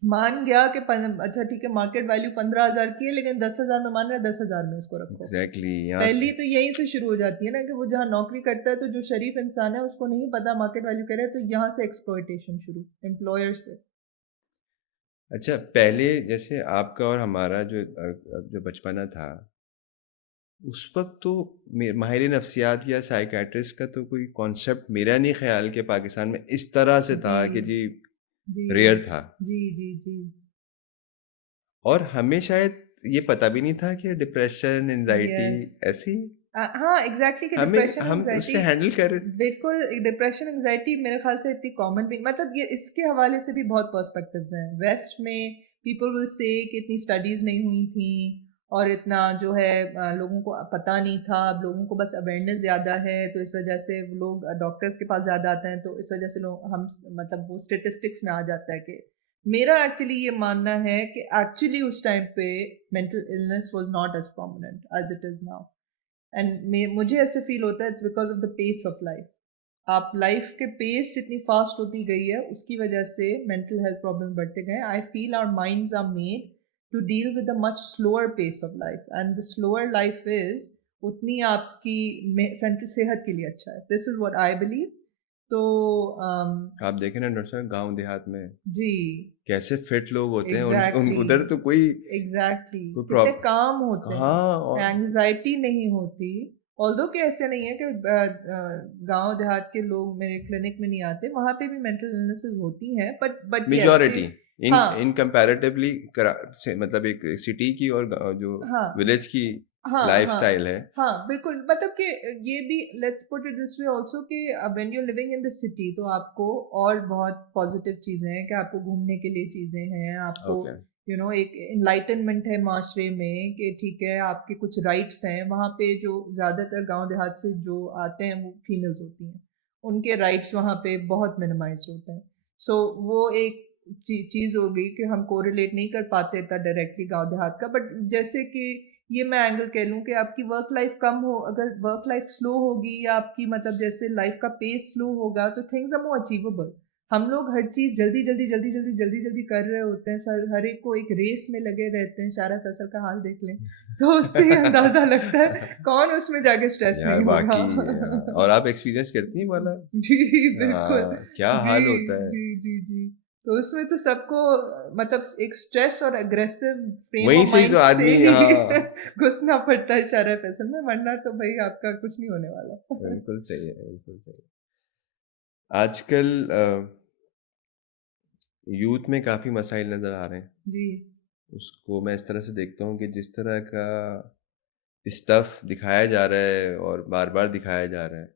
मान गया कि अच्छा ठीक है, मार्केट वैल्यू 15,000 की है, लेकिन 10,000 में मान रहा है, 10,000 में उसको रखो। एग्ज़ैक्टली यहाँ पहली से तो यहीं से शुरू हो जाती है ना कि वो जहाँ नौकरी करता है, तो जो शरीफ इंसान है उसको नहीं पता मार्केट वैल्यू क्या है, तो यहाँ से एक्सप्लॉइटेशन शुरू एम्प्लॉयर से। अच्छा, पहले जैसे आपका और हमारा जो बचपना था, उस वक़्त तो माहिर नफ्सियात या साइकियाट्रिस्ट का तो कोई कॉन्सेप्ट मेरा नहीं ख़्याल कि पाकिस्तान में इस तरह से जी, था कि जी जी, रेयर था। जी, जी, जी। और हमें शायद ये पता भी नहीं था कि डिप्रेशन, एंग्ज़ायटी यस। ऐसी हाँ, एग्ज़ैक्टली कि डिप्रेशन हम एंग्ज़ायटी उससे हैंडल कर बिल्कुल डिप्रेशन एंग्ज़ायटी मेरे ख़्याल से इतनी कॉमन भी मतलब ये इसके हवाले से भी बहुत पर्सपेक्टिव्स हैं। वेस्ट में पीपल विल से कि इतनी स्टडीज़ नहीं हुई थी और इतना जो है लोगों को पता नहीं था। अब लोगों को बस अवेयरनेस ज़्यादा है, तो इस वजह से वो लोग डॉक्टर्स के पास ज़्यादा आते हैं, तो इस वजह से लोग हम मतलब वो स्टैटिस्टिक्स में आ जाता है कि मेरा एक्चुअली ये मानना है कि एक्चुअली उस टाइम पे mental illness was not as prominent as it is now. मुझे ऐसे फील होता है it's because of the pace of life. आप लाइफ के पेस जितनी फास्ट होती गई है उसकी वजह से मेंटल हेल्थ प्रॉब्लम बढ़ते गए। I feel our minds are made to deal with a much slower pace of life and the slower life is उतनी आपकी सेहत के लिए अच्छा है। This is what I believe. तो आप देखें ना डॉक्टर साहब गाँव देहात में जी, कैसे फिट लोग होते हैं, उन एग्ज़ैक्टली। उधर तो कोई एग्ज़ैक्टली कोई कितने प्रॉब काम होते हैं, हाँ और एंग्ज़ायटी नहीं होती। ऑल्दो कि ऐसे नहीं है कि गाँव देहात के लोग मेरे क्लिनिक में नहीं आते, वहाँ पे भी मेंटल इलनेसेस होती हैं बट येस कि मेजॉरिटी इन हाँ, इन कंपैरेटिवली करा से मतलब एक सिटी की और जो हाँ। विलेज की हाँ, हाँ। लाइफ़स्टाइल है। हाँ, बिल्कुल मतलब कि ये भी let's put it this way also कि when you are living in the city तो आपको और बहुत पॉजिटिव चीज़ें हैं कि आपको घूमने के लिए चीज़ें हैं, आपको ओके, एक एनलाइटनमेंट है माशरे में कि ठीक है, आपके कुछ राइट्स हैं। वहाँ पे जो ज़्यादातर गाँव देहात से जो आते हैं वो फीमेल्स होती हैं। उनके राइट्स वहाँ पे बहुत मिनिमाइज़्ड होते हैं। सो वो एक चीज़ हो गई कि हम कोरिलेट नहीं कर पाते इतना डायरेक्टली गाँव देहात का, बट जैसे कि ये मैं एंगल कह लूँ कि आपकी वर्क लाइफ कम हो, अगर वर्क लाइफ स्लो होगी या आपकी मतलब जैसे लाइफ का पेस स्लो होगा तो थिंग्स आर मोर अचीवेबल। हम लोग हर चीज़ जल्दी कर रहे होते हैं सर, हर एक को एक रेस में लगे रहते हैं। शारा फैसल का हाल देख लें तो उससे ही अंदाजा लगता है कौन उसमें जाके स्ट्रेस यार नहीं होगा। वाक़ई और आप एक्सपीरियंस करती हैं वाला? जी, बिल्कुल। क्या जी, हाल होता है। जी। तो उसमें तो सबको मतलब एक स्ट्रेस और एग्रेसिव फ्रेम वहीं ऑफ से ही माइंड तो से आदमी, ही हाँ, घुसना पड़ता है शारा फैसल में, वरना तो भई आपका कुछ नहीं होने वाला। बिल्कुल सही है, बिल्कुल सही है। आजकल यूथ में काफ़ी मसाइल नज़र आ रहे हैं। जी, उसको मैं इस तरह से देखता हूँ कि जिस तरह का स्टफ़ दिखाया जा रहा है और बार-बार दिखाया जा रहा है,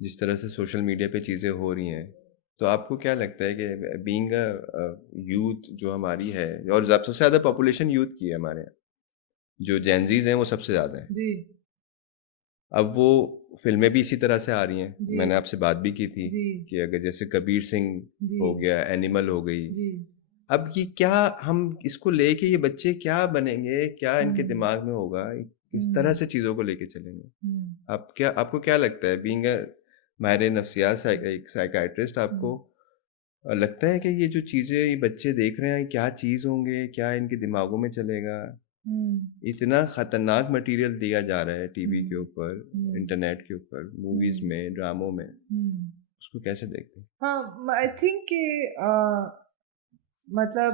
जिस तरह से सोशल मीडिया पे चीज़ें हो रही हैं, तो आपको क्या लगता है कि बीइंग यूथ जो हमारी है और सबसे ज़्यादा पॉपुलेशन यूथ की है हमारे यहाँ, जो जेन ज़ीज़ हैं वो सबसे ज़्यादा हैं। जी, अब वो फ़िल्में भी इसी तरह से आ रही हैं। जी, मैंने आपसे बात भी की थी जी, कि अगर जैसे कबीर सिंह जी, हो गया, एनिमल हो गई। जी। अब ये क्या, हम इसको लेके ये बच्चे क्या बनेंगे? क्या इनके हुँ, दिमाग में होगा? किस तरह हुँ, से चीज़ों को लेके चलेंगे? हुँ, आपको क्या लगता है बीइंग अ माहिर नफ्सियात एक साइकियाट्रिस्ट, हुँ, आपको लगता है कि ये जो चीज़ें ये बच्चे देख रहे हैं क्या चीज़ होंगे? क्या इनके दिमागों में चलेगा? हुँ, इतना खतरनाक मटेरियल दिया जा रहा है टीवी के हुँ, ऊपर, हुँ, इंटरनेट के ऊपर, मूवीज़ हुँ, में, ड्रामों में, हुँ। उसको कैसे देखते हैं? हाँ, आई थिंक कि मतलब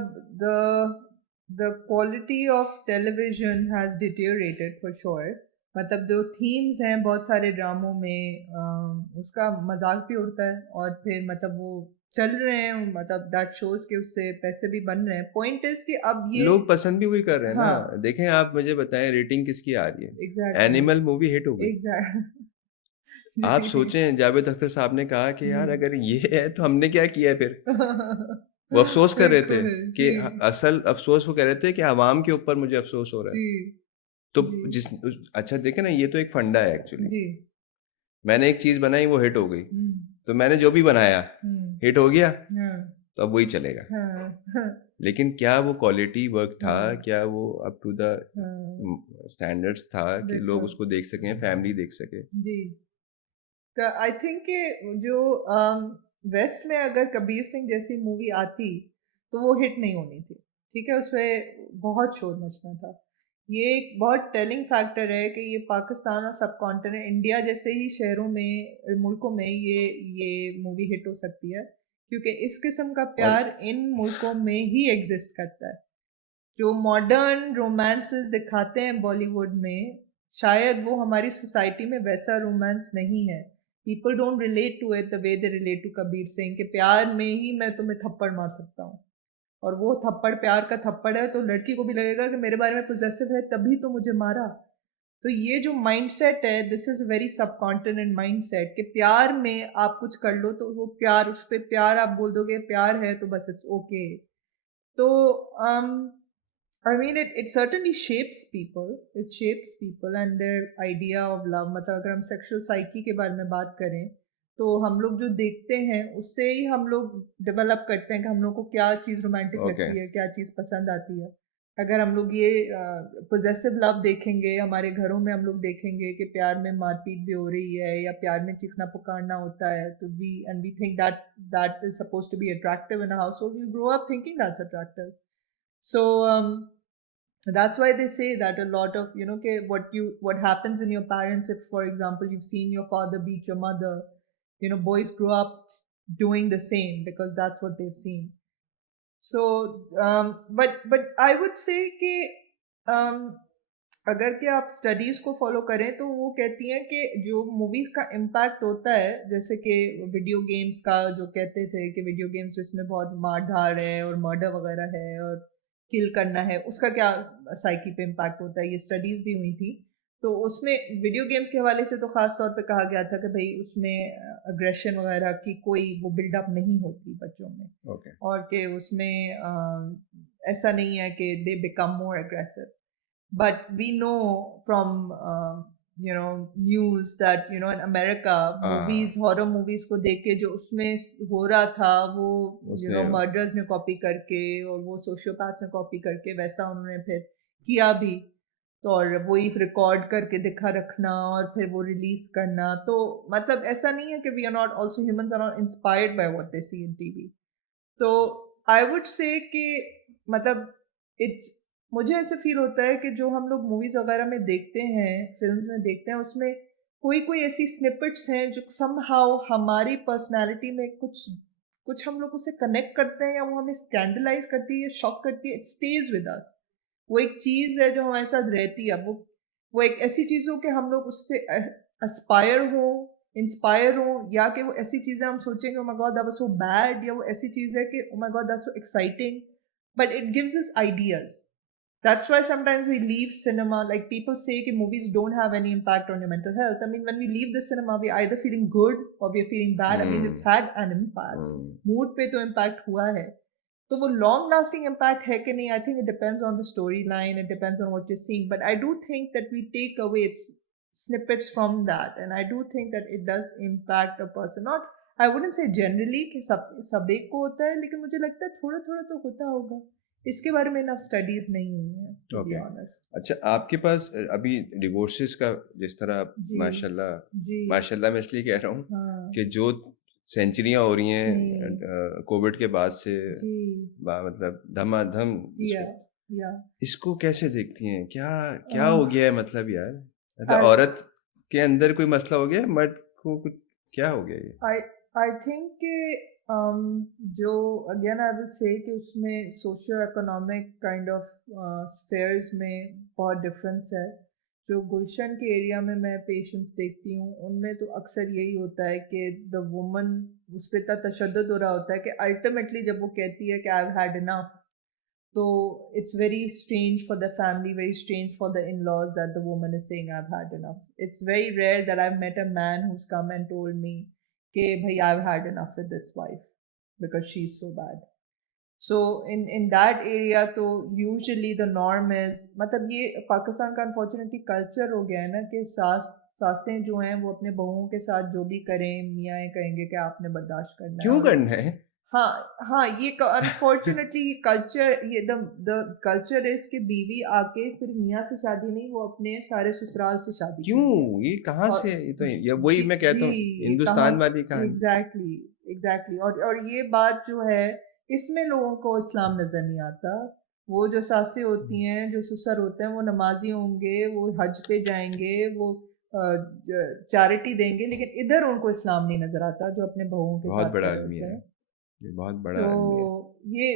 the quality of television has deteriorated for sure। मतलब जो themes हैं बहुत सारे ड्रामों में उसका मजाक भी उड़ता है और फिर मतलब वो चल रहे हैं, मतलब दैट शोज के उससे पैसे भी बन रहे हैं। पॉइंट इज कि अब ये लोग पसंद भी वही कर रहे हैं हाँ, ना। देखें, आप मुझे बताएँ रेटिंग किसकी आ रही है? एग्जैक्टली, एनिमल मूवी हिट हो गई। एग्जैक्ट आप जी। सोचें, जावेद अख्तर साहब ने कहा कि यार हम्म। अगर ये है तो हमने क्या किया है फिर? वो अफ़सोस कर रहे थे बिल्कुल, कि जी, असल अफ़सोस वो कह रहे थे कि अवाम के ऊपर मुझे अफ़सोस हो रहा है। जी, तो जी, अच्छा देखें ना, ये तो एक फंडा है एक्चुअली। जी, मैंने एक चीज़ बनाई, वो हिट हो गई। हुँ, तो मैंने जो भी बनाया, हुँ, हिट हो गया, हाँ, तो अब वही चलेगा। हाँ, हाँ, लेकिन क्या वो क्वालिटी वर्क था? हाँ, क्या वो अप टू द हाँ, स्टैंडर्ड्स था कि लोग बिल्कुल, उसको देख सकें, फैमिली देख सके? जी। तो आई थिंक कि जो वेस्ट में अगर कबीर सिंह जैसी मूवी आती, तो वो हिट नहीं होनी थी, ठीक है? उसपे बहुत शोर मचना था। ये एक बहुत टेलिंग फैक्टर है कि ये पाकिस्तान और सबकॉन्टिनेंट इंडिया जैसे ही शहरों में, मुल्कों में ये मूवी हिट हो सकती है, क्योंकि इस किस्म का और प्यार इन मुल्कों में ही एग्ज़िस्ट करता है। जो मॉडर्न रोमांसेस दिखाते हैं बॉलीवुड में, शायद वो हमारी सोसाइटी में वैसा रोमांस नहीं है। People don't relate to it the way they relate to Kabir Singh के प्यार में ही मैं तुम्हें थप्पड़ मार सकता हूँ। और वो थप्पड़ प्यार का थप्पड़ है, तो लड़की को भी लगेगा कि मेरे बारे में पॉसेसिव है तभी तो मुझे मारा। तो ये जो माइंडसेट है, this is a very subcontinent mindset कि प्यार में आप कुछ कर लो तो वो प्यार, उस पे प्यार आप बोल दोगे प्यार है तो बस इट्स ओके। तो I mean, it certainly shapes people. It shapes people and their idea of love। मतलब अगर हम सेक्सुअल साइकी के बारे में बात करें, तो हम लोग जो देखते हैं, उससे ही हम लोग डेवलप करते हैं कि हम लोग को क्या चीज़ रोमांटिक ओके, लगती है, क्या चीज़ पसंद आती है। अगर हम लोग ये पॉसेसिव लव देखेंगे, हमारे घरों में हम लोग देखेंगे कि प्यार में मारपीट भी हो रही है या प्यार में चीखना पुकारना होता है, तो we think that that is supposed to be attractive in a household, we grow up thinking that's attractive. So that's why they say that a lot of what happens in your parents, if for example you've seen your father beat your mother, boys grow up doing the same because that's what they've seen। So but I would say कि um, अगर कि आप studies को follow करें तो वो कहती हैं कि जो मूवीज का इम्पैक्ट होता है, जैसे कि वीडियो गेम्स का जो कहते थे कि वीडियो गेम्स जिसमें बहुत मार धाड़ है और मर्डर वगैरह है और किल करना है उसका क्या साइकी पे इम्पैक्ट होता है, ये स्टडीज भी हुई थी। तो उसमें वीडियो गेम्स के हवाले से तो खास तौर पे कहा गया था कि भाई उसमें अग्रेशन वगैरह की कोई वो बिल्डअप नहीं होती बच्चों में। ओके। और कि उसमें ऐसा नहीं है कि they become more aggressive, but we know from news that in America हाँ, movies, horror movies को देख के जो उसमें हो रहा था वो उसने मर्डर्स ने कॉपी करके और वो सोशियोपैथ्स ने कॉपी करके वैसा उन्होंने फिर किया भी। तो और वही रिकॉर्ड करके दिखा रखना और फिर वो रिलीज करना, तो मतलब ऐसा नहीं है कि we are not also humans are not inspired by what they see in TV. तो आई वुड से कि मतलब इट्स मुझे ऐसे फील होता है कि जो हम लोग मूवीज वगैरह में देखते हैं, फिल्म्स में देखते हैं, उसमें कोई कोई ऐसी स्निपेट्स हैं जो समहाउ हमारी पर्सनालिटी में कुछ कुछ हम लोग उससे कनेक्ट करते हैं, या वो हमें स्कैंडलाइज करती है या शॉक करती है, इट स्टेज विद अस। वो एक चीज है जो हमारे साथ रहती है। वो एक ऐसी चीज हो कि हम लोग उससे एस्पायर हो, इंस्पायर हो, या कि वो ऐसी चीजें हम सोचेंगे oh my God that was so bad, या वो ऐसी चीज है कि oh my God that's so exciting, but it gives us ideas. That's why sometimes we leave cinema, like people say that movies don't have any impact on your mental health. I mean, when we leave the cinema, we're either feeling good or we're feeling bad. I mean, hmm it's had an impact. Hmm Mood पे तो impact हुआ है। तो वो long lasting impact है कि नहीं, I think it depends on the storyline, it depends on what you're seeing. But I do think that we take away its snippets from that, and I do think that it does impact a person. Not, I wouldn't say generally कि सब एक को होता है, लेकिन मुझे लगता है थोड़ा थोड़ा तो होता होगा। इसके बारे में ना स्टडीज नहीं हुई हैं, टू बी ओके। ऑनेस्ट। अच्छा, आपके पास अभी डिवोर्सेस का जिस तरह आप जी। माशाल्लाह, जी। माशाल्लाह मैं इसलिए कह रहा हूँ हाँ। कि जो सेंचुरियां हो रही जी। हैं कोविड के बाद से, जी। मतलब धमाधम या इसको या इसको कैसे देखती हैं? क्या क्या हो गया है, मतलब यार, मतलब आई औरत के अंदर कोई मसला हो गया है, मर्द को कुछ क्या हो गया ये? आई आई थिंक कि जो अगेन आई विल से कि उसमें socio economic kind of spheres में बहुत डिफरेंस है। जो गुलशन के एरिया में मैं पेशेंट्स देखती हूँ उनमें तो अक्सर यही होता है कि द वुमन, उस पर इतना तशद्दुद हो रहा होता है कि अल्टीमेटली जब वो कहती है कि I have had enough, so it's very strange for the family, very strange for the in-laws that the woman is saying, I've had enough. It's very rare that I've met a man who's come and told me, "Hey, bhai, I've had enough with this wife because she's so bad." So in that area, तो usually the norm is, मतलब ये पाकिस्तान का unfortunately culture हो गया है ना कि सासें जो हैं वो अपने बहुओं के साथ जो भी करें, मियाँ ये कहेंगे कि आपने बर्दाश्त करना है। क्यों और करना है? हाँ हाँ, ये अनफॉर्चुनेटली कल्चर, ये द कल्चर इज कि बीवी आके सिर्फ मियाँ से शादी नहीं, वो अपने सारे ससुराल से शादी क्यों? की है। ये कहाँ और से? ये तो ये वही जी मैं कहता जी, हूँ, ये कहाँ, हिंदुस्तान वाली कहानी। Exactly exactly. और ये बात जो है, इसमें लोगों को इस्लाम नजर नहीं आता। वो जो सासें होती हैं, जो ससुर होते हैं, वो नमाजी होंगे, वो हज पे जाएंगे, वो चैरिटी देंगे, लेकिन इधर उनको इस्लाम नहीं नजर आता जो अपने बहुओं के बहुत साथ बड़ा कर रहे अलमिया होते है, हैं। ये बहुत बड़ा तो अलमिया है। ये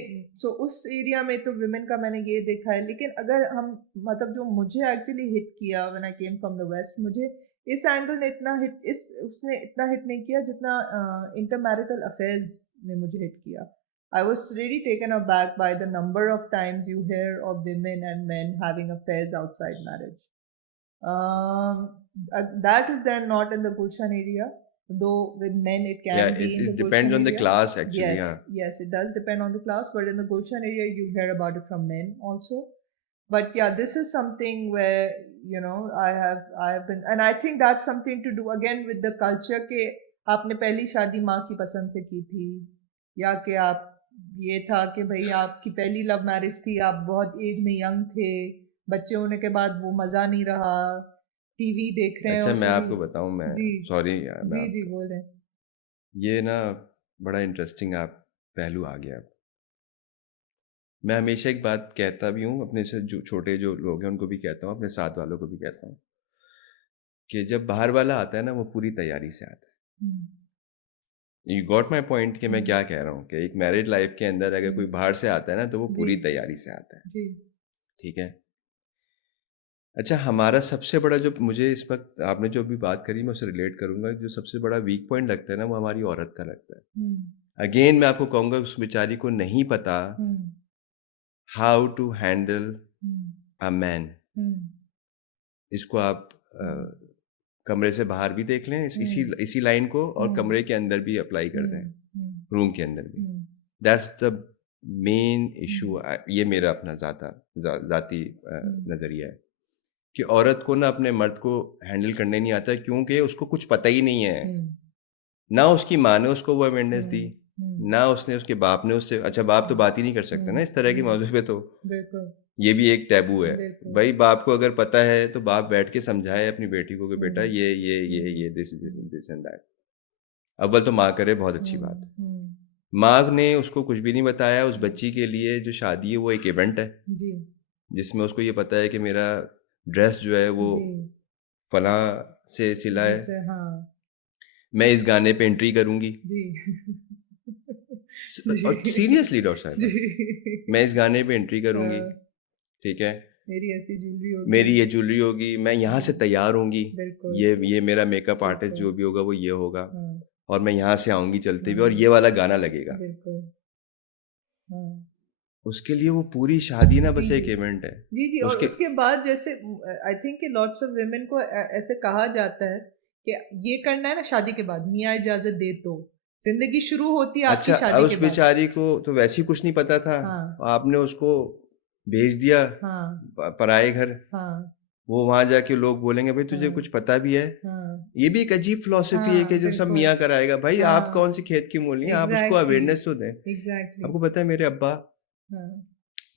सो उस एरिया में तो विमेन का मैंने ये देखा है। लेकिन अगर हम, मतलब जो मुझे एक्चुअली हिट किया when I came from the west, मुझे इस एंगल ने इतना हिट, इस उसने इतना हिट नहीं किया जितना इंटरमैरिटल अफेयर्स ने मुझे हिट किया। I was really taken aback by the number of times you hear of women and men having affairs outside marriage. That is then not in the Gulshan area, though with men it या can be in the it depends Gulshan on the area. Class actually. Yes, हाँ। yes, it does depend on the class, but in the Gulshan area you hear about it from men also. But yeah, this is something where I have been, and I think that's something to do again with the culture के आपने पहली शादी माँ की पसंद से की थी, या कि आप, ये था कि भाई आपकी पहली लव मैरिज थी, आप बहुत एज में यंग थे, बच्चे होने के बाद वो मज़ा नहीं रहा, टीवी देख रहे हैं अच्छा, और मैं सभी। आपको बताऊं, मैं जी सॉरी यार, मैं जी जी, आपको, बोले। ये ना बड़ा इंटरेस्टिंग आप पहलू आ गया। मैं हमेशा एक बात कहता भी हूँ, अपने से जो छोटे जो लोग हैं उनको भी कहता हूँ, अपने साथ वालों को भी कहता हूँ, कि जब बाहर वाला आता है ना, वो पूरी तैयारी से आता हम्म है। यू गॉट माई पॉइंट कि मैं हम्म क्या कह रहा हूँ, कि एक मैरिड लाइफ के अंदर अगर कोई हम्म, बाहर से आता है ना, तो वो जी पूरी तैयारी से आता है। जी। ठीक है। अच्छा, हमारा सबसे बड़ा, जो मुझे इस वक्त आपने जो भी बात करी मैं उससे रिलेट करूंगा, जो सबसे बड़ा वीक पॉइंट लगता है ना, वो हमारी औरत का लगता है। हम्म अगेन मैं आपको कहूंगा, उस बेचारी को नहीं पता hmm how to handle hmm, a man. इसको आप कमरे से बाहर भी देख लें, इसी लाइन को, और कमरे के अंदर भी अप्लाई कर दें, रूम के अंदर भी। That's the main issue. ये मेरा अपना जाती नज़रिया है कि औरत को ना अपने मर्द को हैंडल करने नहीं आता, क्योंकि उसको कुछ पता ही नहीं है। ना उसकी माँ ने उसको वो अवेयरनेस दी, ना उसने उसके बाप ने उससे, अच्छा बाप तो बात ही नहीं कर सकते ना इस तरह की मौजूद पे, तो बिल्कुल ये भी एक टैबू है। बिल्कुल भाई बाप को अगर पता है तो बाप बैठ के समझाए अपनी बेटी को कि बेटा ये दिस एंड दैट। अव्वल तो माँ करे, बहुत अच्छी बात है। माँ ने उसको कुछ भी नहीं बताया। उस बच्ची के लिए जो शादी है वो एक इवेंट है, जी जिसमें उसको ये पता है कि मेरा ड्रेस जो है वो जी फलां से सिला है, जैसे हाँ मैं इस गाने पे एंट्री करूंगी। जी और जी सीरियसली डॉक्टर साहब, जी मैं इस गाने पे एंट्री करूंगी, हाँ, ठीक है, मेरी ऐसी ज्वेलरी होगी। मेरी ये ज्वेलरी होगी, मैं यहाँ से तैयार होंगी, बिल्कुल ये मेरा मेकअप आर्टिस्ट बिल्कुल जो भी होगा वो ये होगा, हाँ और मैं यहाँ से आऊंगी चलते हुए और हाँ ये वाला गाना लगेगा। बिल्कुल हाँ उसके लिए वो पूरी शादी ना जी बस एक जी इवेंट है। जी जी। और उसके उसके बाद जैसे आई थिंक कि लॉट्स ऑफ वुमेन को ऐसे कहा जाता है कि ये करना है ना शादी के बाद, मियाँ इजाजत दे तो जिंदगी शुरू होती है आपकी अच्छा, शादी उस के बाद। बेचारी को तो वैसे ही कुछ नहीं पता था, हाँ आपने उसको भेज दिया हाँ पराए घर। हाँ वो वहां जाके लोग बोलेंगे भाई तुझे हाँ कुछ पता भी है। हाँ ये भी एक अजीब फिलॉसफी है कि हाँ जो सब बिल्कुल मियाँ कराएगा। भाई आप हाँ कौन सी खेत की मूली हैं, आप उसको एग्जैक्टली अवेयरनेस तो दें। एग्जैक्टली आपको पता है मेरे अब्बा, हाँ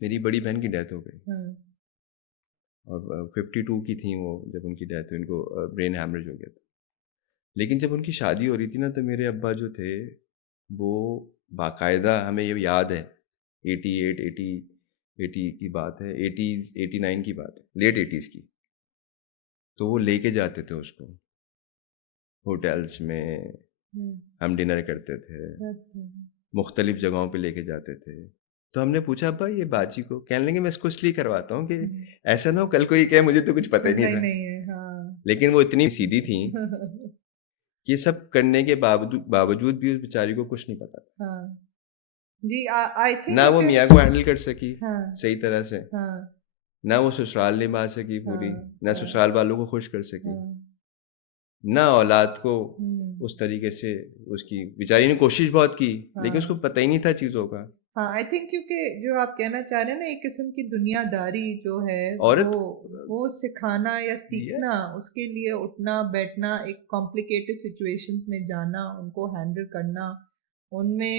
मेरी बड़ी बहन की डेथ हो गई, हाँ और 52 की थी वो जब उनकी डेथ हुई। उनको ब्रेन हैमरेज हो गया था। लेकिन जब उनकी शादी हो रही थी ना, तो मेरे अब्बा जो थे वो बाकायदा, हमें ये याद है 88 80 की बात है, 80s 89 की बात है, लेट 80s की। तो वो लेके जाते थे उसको होटल्स में, हम्म हम डिनर करते थे, that's मुख्तलिफ जगहों पे लेके जाते थे। तो हमने पूछा अब्बा ये बाजी को, कहने लगे मैं इसको इसलिए करवाता हूँ कि ऐसा ना हो कल को ये कहे मुझे तो कुछ पता ही पता नहीं ही था। नहीं है हाँ लेकिन वो इतनी सीधी थी कि ये सब करने के बावजूद बावजूद भी उस बेचारी को कुछ नहीं पता था। हाँ जी आई थिंक ना वो क्योंकि मियाँ को हैंडल कर सकी हाँ सही तरह से, हाँ ना वो ससुराल निभा सकी पूरी, हाँ ना हाँ ससुराल वालों को खुश कर सकी, हाँ ना औलाद को हम्म उस तरीके से। उसकी बेचारी ने कोशिश बहुत की, लेकिन उसको हाँ पता ही नहीं था चीज़ों का। हाँ आई थिंक क्योंकि जो आप कहना चाह रहे हैं ना, एक किस्म की दुनियादारी जो है औरत वो सिखाना या ये सीखना, उसके लिए उठना बैठना, एक कॉम्प्लिकेटेड सिचुएशंस में जाना, उनको हैंडल करना, उनमें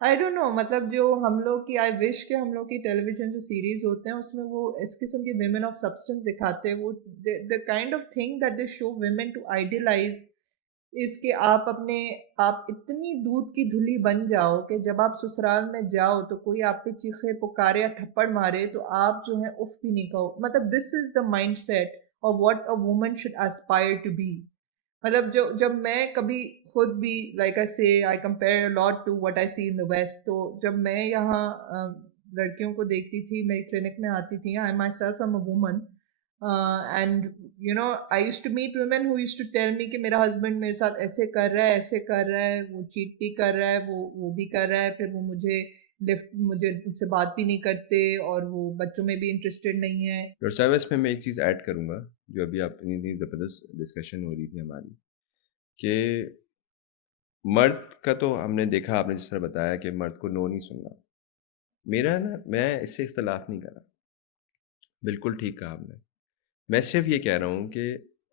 आई डोंट नो, मतलब जो हम लोग की, आई विश के हम लोग की टेलीविजन जो सीरीज होते हैं उसमें वो इस किस्म के विमेन ऑफ सब्सटेंस दिखाते हैं, वो the kind of thing that they show women to idealise इसके आप इतनी दूध की धुली बन जाओ कि जब आप ससुराल में जाओ तो कोई आप पे चीखे पुकारे या थप्पड़ मारे तो आप जो है उफ भी नहीं कहो। मतलब this is the mindset of what a woman should aspire to be. मतलब जो जब मैं कभी खुद भी, like I say, I compare lot to what I see in the west, तो जब मैं यहाँ लड़कियों को देखती थी, मेरी क्लिनिक में आती थी, I myself am a woman, and you know I used to meet women who used to tell me कि मेरा हस्बैंड मेरे साथ ऐसे कर रहा है, ऐसे कर रहा है, वो चीट भी कर रहा है, वो भी कर रहा है, फिर वो मुझे मुझसे बात भी नहीं करते, और वो बच्चों में भी इंटरेस्टेड नहीं है। डॉक्टर साहब, इसमें मैं एक चीज़ ऐड करूँगा, जो अभी आप इतनी ज़बरदस्त डिस्कशन हो रही थी हमारी, कि मर्द का तो हमने देखा, आपने जिस तरह बताया कि मर्द को नो नहीं सुनना। मेरा ना, मैं इससे इख्तलाफ नहीं कर रहा, बिल्कुल ठीक कहा आपने। मैं सिर्फ ये कह रहा हूँ कि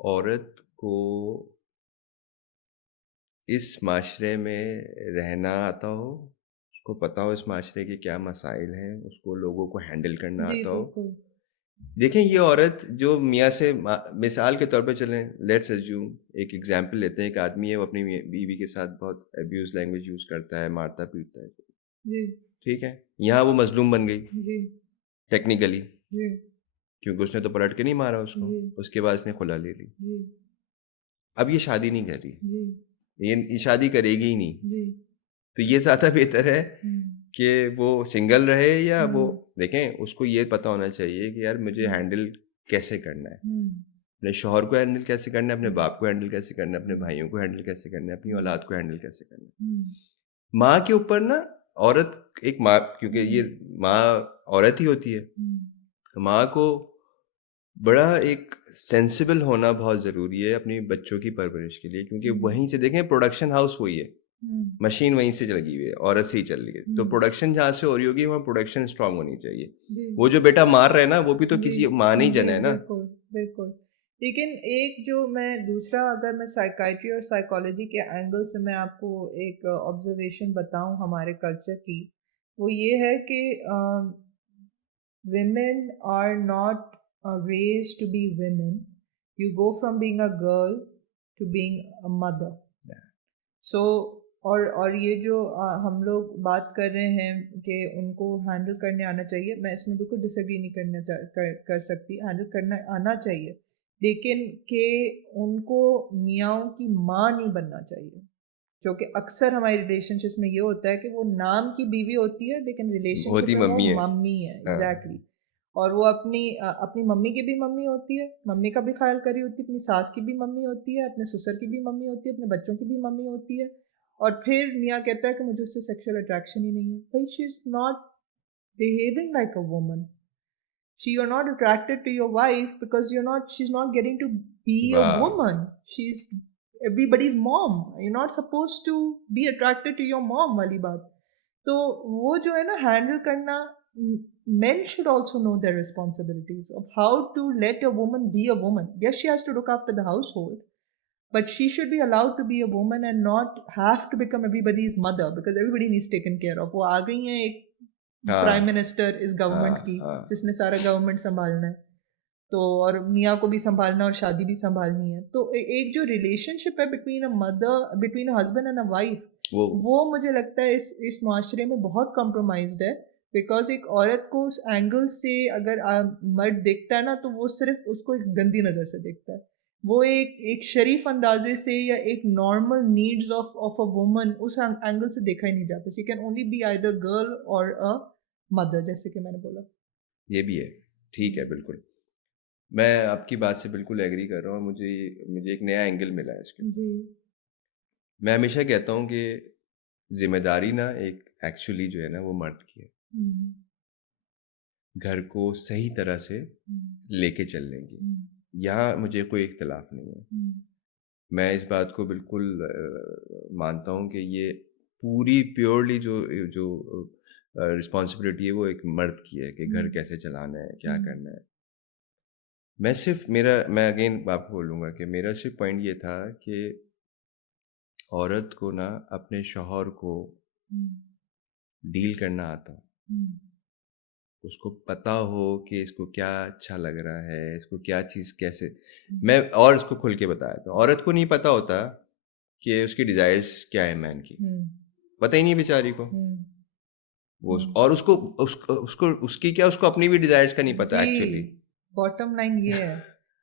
औरत को इस माशरे में रहना आता हो, उसको पता हो इस माशरे के क्या मसाइल हैं, उसको लोगों को हैंडल करना जी आता हो। बिल्कुल देखें, ये औरत जो मियाँ से मिसाल के तौर पे चलें, लेट्स अज्यूम, एक एग्जांपल लेते हैं, एक आदमी है, वो अपनी बीवी के साथ बहुत अब्यूज लैंग्वेज यूज़ करता है, मारता पीटता है, जी ठीक है, यहाँ वो मजलूम बन गई जी टेक्निकली, जी क्योंकि उसने तो पलट के नहीं मारा उसको, जी उसके बाद इसने खुला ले ली। जी अब ये शादी नहीं कर रही, जी ये शादी करेगी ही नहीं। जी तो ये ज़्यादा बेहतर है हम्म कि वो सिंगल रहे, या वो, हम्म देखें, उसको ये पता होना चाहिए कि यार मुझे हम्म हैंडल कैसे करना है, हम्म अपने शौहर को हैंडल कैसे करना है, अपने हम्म बाप को हैंडल कैसे करना है, अपने हम्म भाइयों को हैंडल कैसे करना है, अपनी हम्म औलाद को हैंडल कैसे करना है। हम्म माँ के ऊपर ना औरत एक माँ, क्योंकि ये माँ औरत ही होती है, माँ को बड़ा एक सेंसिबल होना बहुत ज़रूरी है अपनी बच्चों की परवरिश के लिए, क्योंकि वहीं से देखें प्रोडक्शन हाउस वही है, मशीन वहीं से लगी हुई है, औरत से ही चल रही है, तो प्रोडक्शन जहाँ से हो रही होगी वहाँ प्रोडक्शन स्ट्रांग होनी चाहिए। वो जो बेटा मार रहा है ना, वो भी तो किसी माँ ने ही जना है ना। बिल्कुल बिल्कुल। लेकिन एक जो मैं दूसरा, अगर मैं साइकाइट्री और साइकोलॉजी के एंगल से मैं आपको एक ऑब्जर्वेशन बताऊं हमारे कल्चर की, वो ये है कि women are not raised to be women. You go from being a girl to being a mother. So और ये जो हम लोग बात कर रहे हैं कि उनको हैंडल करने आना चाहिए, मैं इसमें बिल्कुल डिसएग्री नहीं कर सकती, हैंडल करना आना चाहिए, लेकिन कि उनको मियाँओं की माँ नहीं बनना चाहिए, जो कि अक्सर हमारी रिलेशनशिप्स में ये होता है कि वो नाम की बीवी होती है लेकिन होती रिलेशनशिप में वो मम्मी है। मम्मी है। हाँ। एग्जैक्टली। और वो अपनी मम्मी की भी मम्मी होती है, मम्मी का भी ख्याल करी होती है, अपनी सास की भी मम्मी होती है, अपने ससुर की भी मम्मी होती है, अपने बच्चों की भी मम्मी होती है। और फिर मियाँ कहता है कि मुझे उससे सेक्सुअल अट्रैक्शन ही नहीं है। भाई, she is not behaving like a woman. You're not attracted to your wife because she's not getting to be a वाह। woman. She's everybody's mom. You're not supposed to be attracted to your mom वाली बात। तो वो जो है ना handle करना, men should also know their responsibilities of how to let a woman be a woman. Yes, she has to look after the household, but she should be allowed to be a woman and not have to become everybody's mother because everybody needs taken care of. वो आ गई हैं एक prime हाँ minister इस government हाँ की, हाँ। जिसने सारा गवर्नमेंट संभालना है, तो और मियाँ को भी संभालना और शादी भी संभालनी है। तो एक जो रिलेशनशिप है between a husband and a wife, वो मुझे लगता है इस माशरे में बहुत कॉम्प्रोमाइज्ड है। बिकॉज एक औरत को उस एंगल से अगर मर्द देखता है ना, तो वो सिर्फ उसको एक गंदी नज़र से देखता है। वो एक शरीफ अंदाजे से या एक normal needs of a woman उस एंगल से देखा ही नहीं जाता। She can only be either girl और अ मदर, जैसे कि मैंने बोला। ये भी है, ठीक है, बिल्कुल। मैं आपकी बात से बिल्कुल एग्री कर रहा हूँ, मुझे मुझे एक नया एंगल मिला है इसके ऊपर। जी। मैं हमेशा कहता हूँ कि जिम्मेदारी ना एक एक्चुअली जो है ना वो मर्द की है, हम्म, घर को सही तरह से हम्म, लेके चलने की। हम्म, यहाँ मुझे कोई इख्तलाफ नहीं है। हम्म, मैं इस बात को बिल्कुल मानता हूँ कि ये पूरी प्योरली जो जो रिस्पॉन्सिबिलिटी है वो एक मर्द की है कि घर हम्म, कैसे चलाना है, क्या हम्म, करना है। मैं अगेन आपको बोलूँगा कि मेरा सिर्फ पॉइंट ये था कि औरत को ना अपने शौहर को हम्म, डील करना आता हो, हम्म, उसको पता हो कि इसको क्या अच्छा लग रहा है, इसको क्या चीज़ कैसे। हम्म, मैं और उसको खुल के बताया था, औरत को नहीं पता होता कि उसकी डिज़ायर्स क्या है मैन की, हम्म, पता ही नहीं बेचारी को। हम्म, वो और उसकी क्या, उसको अपनी भी डिज़ायर्स का नहीं पता जी, एक्चुअली। बॉटम लाइन ये है।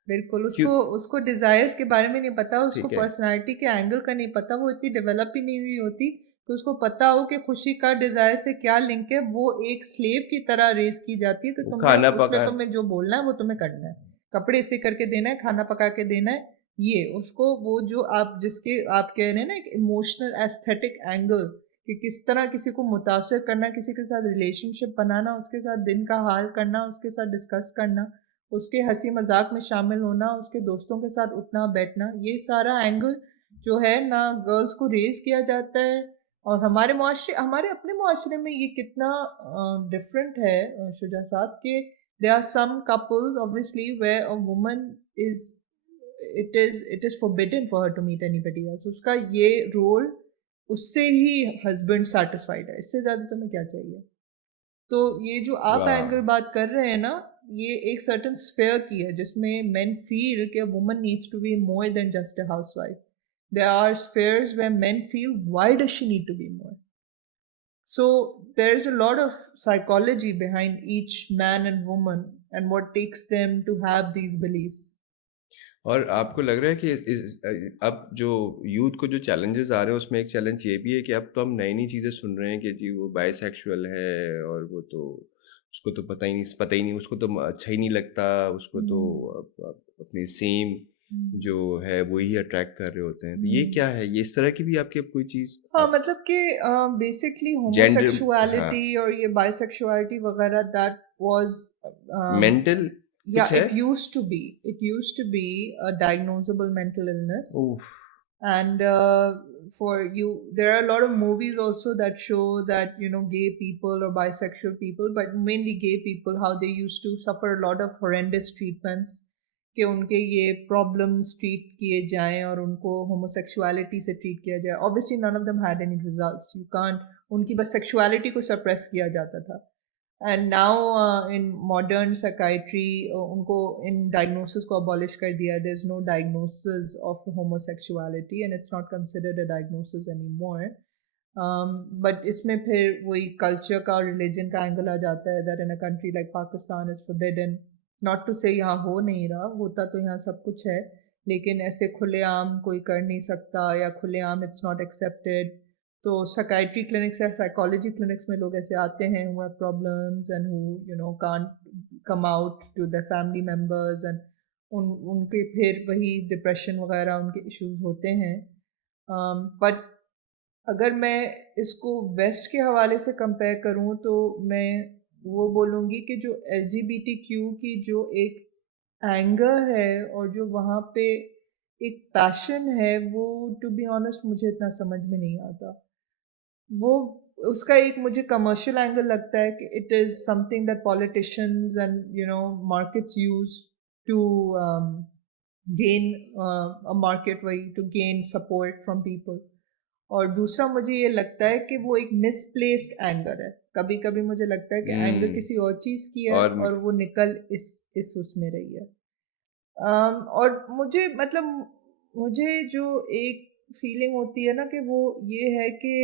बिल्कुल, क्यों? उसको उसको डिजायर्स के बारे में नहीं पता, उसको ठीक है। पर्सनालिटी के एंगल का नहीं पता, वो इतनी डेवलप ही नहीं हुई होती कि उसको पता हो कि खुशी का डिजायर से क्या लिंक है। वो एक स्लेव की तरह रेस की जाती है कि वो तुम्हें खाना उसमें पका। तुम्हें जो बोलना है वो तुम्हें करना है, कपड़े इस्त्री करके देना है, खाना पका के देना है। ये उसको, वो जो आप कह रहे हैं ना, एक इमोशनल एस्थेटिक एंगल, कि किस तरह किसी को मुतासर करना, किसी के साथ रिलेशनशिप बनाना, उसके साथ दिन का हाल करना, उसके साथ डिस्कस करना, उसके हंसी मजाक में शामिल होना, उसके दोस्तों के साथ उठना बैठना, ये सारा एंगल जो है ना, गर्ल्स को रेज किया जाता है। और हमारे अपने मुआशरे में ये कितना डिफरेंट है, शुजा साहब, कि there are some couples obviously where a woman is it is forbidden for her to meet anybody else. उसका ये रोल, उससे ही हस्बैंड सेटिस्फाइड है, इससे ज्यादा तुम्हें क्या चाहिए। तो ये जो आप वाह। एंगल बात कर रहे हैं ना, ये एक सर्टन स्फेयर की है जिसमें मेन फील कि woman needs to be more than just a housewife. There are spheres where men feel why does she need to be more. So there is a lot of psychology behind each man and woman and what takes them to have these beliefs. और आपको लग रहा है कि अब जो youth को जो चैलेंजेस आ रहे हैं उसमें एक चैलेंज ये भी है कि अब तो हम नई नई चीज़ें सुन रहे हैं कि जी वो बाइसेक्सुअल है, और वो तो उसको तो पता ही नहीं, उसको तो अच्छा ही नहीं लगता, उसको तो Hmm. अपनी सेम जो है वो ही अट्रैक्ट कर रहे होते हैं, तो ये हम्म। क्या है, ये इस तरह की भी आपकी अब कोई चीज हाँ आप मतलब कि बेसिकली जेंडर, हाँ, होमोसेक्सुअलिटी और ये बाइसेक्सुअलिटी वगैरह दैट वाज मेंटल yeah कुछ है? it used to be a diagnosable mental illness. Oh, And for you there are a lot of movies also that show that gay people or bisexual people, but mainly gay people, how they used to suffer a lot of horrendous treatments कि उनके ये problems treat किए जाएं और उनको homosexuality से treat किया जाए. Obviously none of them had any results. You can't. उनकी बस सेक्सुअलिटी को सप्रेस किया जाता था. And now in modern psychiatry उनको इन डायग्नोसिस को अबॉलिश कर दिया. There is no diagnosis of homosexuality and it's not considered a diagnosis anymore. But इसमें फिर वही कल्चर का और रिलीजन का एंगल आ जाता है that in a country like Pakistan is forbidden. Not to say यहाँ हो नहीं रहा, होता तो यहाँ सब कुछ है, लेकिन ऐसे खुलेआम कोई कर नहीं सकता या खुलेआम इट्स नॉट एक्सेप्टेड. तो साइकाइट्री क्लिनिक्स या साइकोलॉजी क्लिनिक्स में लोग ऐसे आते हैं who have problems and who can't come out to the family members and उनके फिर वही डिप्रेशन वगैरह उनके इश्यूज होते हैं. बट अगर मैं इसको वेस्ट के हवाले से कंपेयर करूं तो मैं वो बोलूँगी कि जो एलजीबीटीक्यू की जो एक एंगर है और जो वहाँ पे एक पैशन है, वो टू बी ऑनेस्ट मुझे इतना समझ में नहीं आता. वो उसका एक मुझे कमर्शियल एंगल लगता है कि it is something that politicians and markets use to gain a market वही to gain support from people. और दूसरा मुझे ये लगता है कि वो एक मिसप्लेस्ड एंगर है. कभी कभी मुझे लगता है कि एंगर हम्म, किसी और चीज़ की है और और वो निकल इस उसमें रही है. और मुझे मतलब मुझे जो एक फीलिंग होती है ना कि वो ये है कि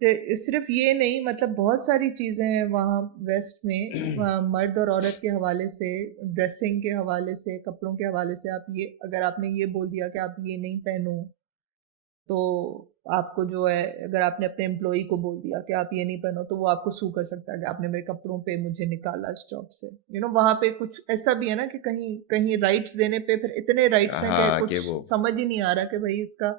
सिर्फ ये नहीं, मतलब बहुत सारी चीज़ें हैं वहाँ वेस्ट में, मर्द और औरत के हवाले से, ड्रेसिंग के हवाले से, कपड़ों के हवाले से. आप ये अगर आपने ये बोल दिया कि आप ये नहीं पहनो, तो आपको जो है, अगर आपने अपने एम्प्लॉई को बोल दिया कि आप ये नहीं पहनो, तो वो आपको सू कर सकता है कि आपने मेरे कपड़ों पे मुझे निकाला इस जॉब से. वहाँ पे कुछ ऐसा भी है ना कि कहीं कहीं राइट्स देने पे फिर इतने राइट्स हैं कि हाँ कुछ कि वो, समझ ही नहीं आ रहा कि भाई इसका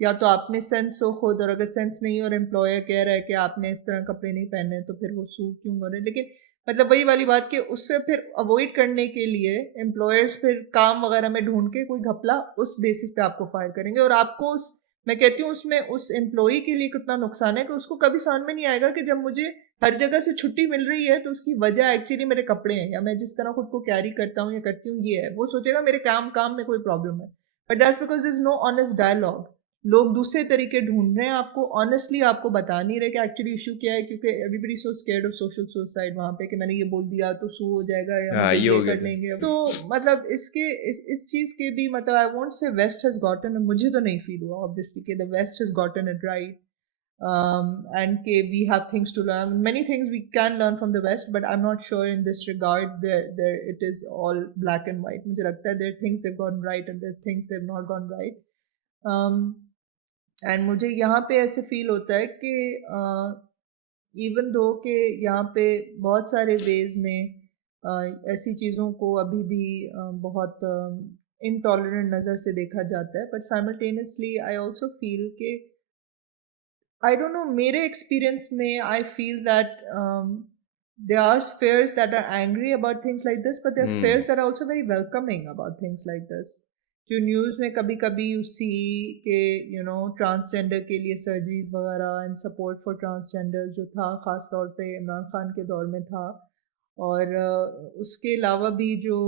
या तो आप में सेंस हो खुद, और अगर सेंस नहीं और एम्प्लॉयर कह रहा है कि आपने इस तरह कपड़े नहीं पहने, तो फिर वो सू क्यों कर रहे हैं. लेकिन मतलब वही वाली बात कि उससे फिर अवॉइड करने के लिए एम्प्लॉयर्स फिर काम वगैरह में ढूंढ के कोई घपला उस बेसिस पे आपको फायर करेंगे. और आपको उस, मैं कहती हूँ उसमें उस एम्प्लॉई के लिए कितना नुकसान है कि उसको कभी समझ में नहीं आएगा कि जब मुझे हर जगह से छुट्टी मिल रही है तो उसकी वजह एक्चुअली मेरे कपड़े हैं या मैं जिस तरह खुद को कैरी करता हूँ या करती हूँ ये है. वो सोचेगा मेरे काम काम में कोई प्रॉब्लम है. But that's because there is no honest dialogue. लोग दूसरे तरीके ढूंढ रहे हैं, आपको ऑनेस्टली आपको बता नहीं रहे कि एक्चुअली इशू क्या है, क्योंकि everybody so scared of social suicide वहां पे कि मैंने ये बोल दिया तो सू हो जाएगा या हाँ मुझे ये ये हो गया कर था। लेंगे. तो मतलब इस चीज के भी मतलब I won't say west has gotten, मुझे तो नहीं फील हुआ ऑब्वियसली कि the west has gotten it right. And we have things to learn. Many things we can learn from the West, but I'm not sure in this regard. There it is all black and white. मुझे लगता है there are things they've gone right and there are things they've not gone right. Um, and मुझे यहाँ पे ऐसे feel होता है कि इवन दो कि यहाँ पे बहुत सारे वेज में ऐसी चीज़ों को अभी भी बहुत इनटॉलरेंट नज़र से देखा जाता है. But simultaneously I also feel कि आई डोंट नो, मेरे एक्सपीरियंस में I feel that there are spheres that are angry about things like this, but there are hmm, spheres that are also very welcoming about things like this. जो news में कभी कभी you see के transgender के लिए surgeries वगैरह and support for transgender जो था, ख़ास तौर पे इमरान खान के दौर में था. और उसके अलावा भी जो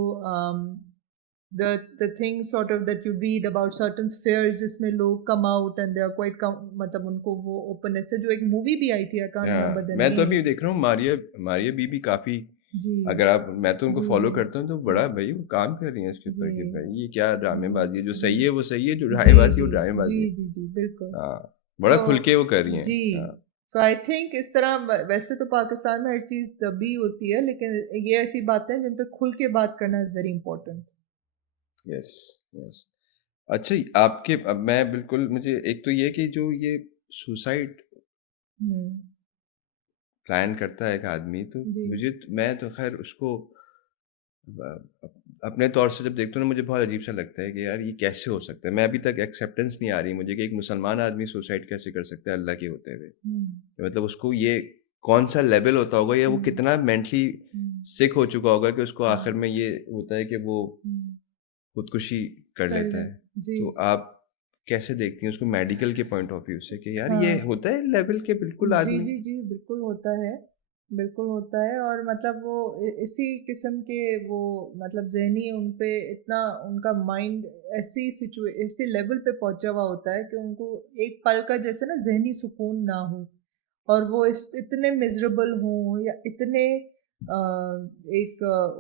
the thing sort of that you read about certain spheres जिसमें लोग come out and they are quite मतलब उनको वो openness है. जो एक मूवी भी आई थी, I can't remember हाँ the मैं तो name. अभी देख रहा हूँ मारिया, मारिया बीबी काफी, जी अगर आप, मैं तो उनको जी फॉलो करता हूँ तो बड़ा भाई वो काम कर रही हैं इसके ऊपर कि जी भाई ये क्या ड्रामेबाजी है, जो जी सही है वो सही है, जो जी ड्रामेबाजी है वो जी जी ड्रामेबाजी है। जी जी बिल्कुल. हाँ, बड़ा सो खुल के वो कर रही हैं। जी, हाँ, सो आई थिंक इस तरह वैसे तो पाकिस्तान में हर चीज़ दबी होती है, लेकिन ये ऐसी बातें हैं जिन पे खुल के बात करना is very important. Yes, yes. अच्छा, आपके, अब मैं बिल्कुल, मुझे एक तो ये कि जो ये सुसाइड हम्म. प्लान करता है एक आदमी, तो जी मुझे, मैं तो खैर उसको अपने तौर से जब देखता हूँ ना मुझे बहुत अजीब सा लगता है कि यार ये कैसे हो सकता है? मैं अभी तक एक्सेप्टेंस नहीं आ रही मुझे कि एक मुसलमान आदमी सुसाइड कैसे कर सकता है अल्लाह के होते हुए? हुँ, मतलब उसको ये कौन-सा लेवल होता होगा या वो हुँ, कितना मेंटली हुँ, सिक हो चुका होगा कि उसको हुँ, आखिर में ये होता है कि वो हुँ, खुदकुशी कर कर लेता ले। है। जी, तो आप कैसे देखती हैं उसको मेडिकल के पॉइंट ऑफ व्यू से कि यार ये हाँ। होता है लेवल के बिल्कुल जी, आदमी? जी, जी, बिल्कुल होता है। बिल्कुल होता है और मतलब वो इसी किस्म के वो मतलब ज़हनी उन पे इतना उनका माइंड ऐसे लेवल पे पहुँचा हुआ होता है कि उनको एक पल का जैसे ना ज़हनी सुकून ना हो और वो इस इतने मिज़रेबल हों या इतने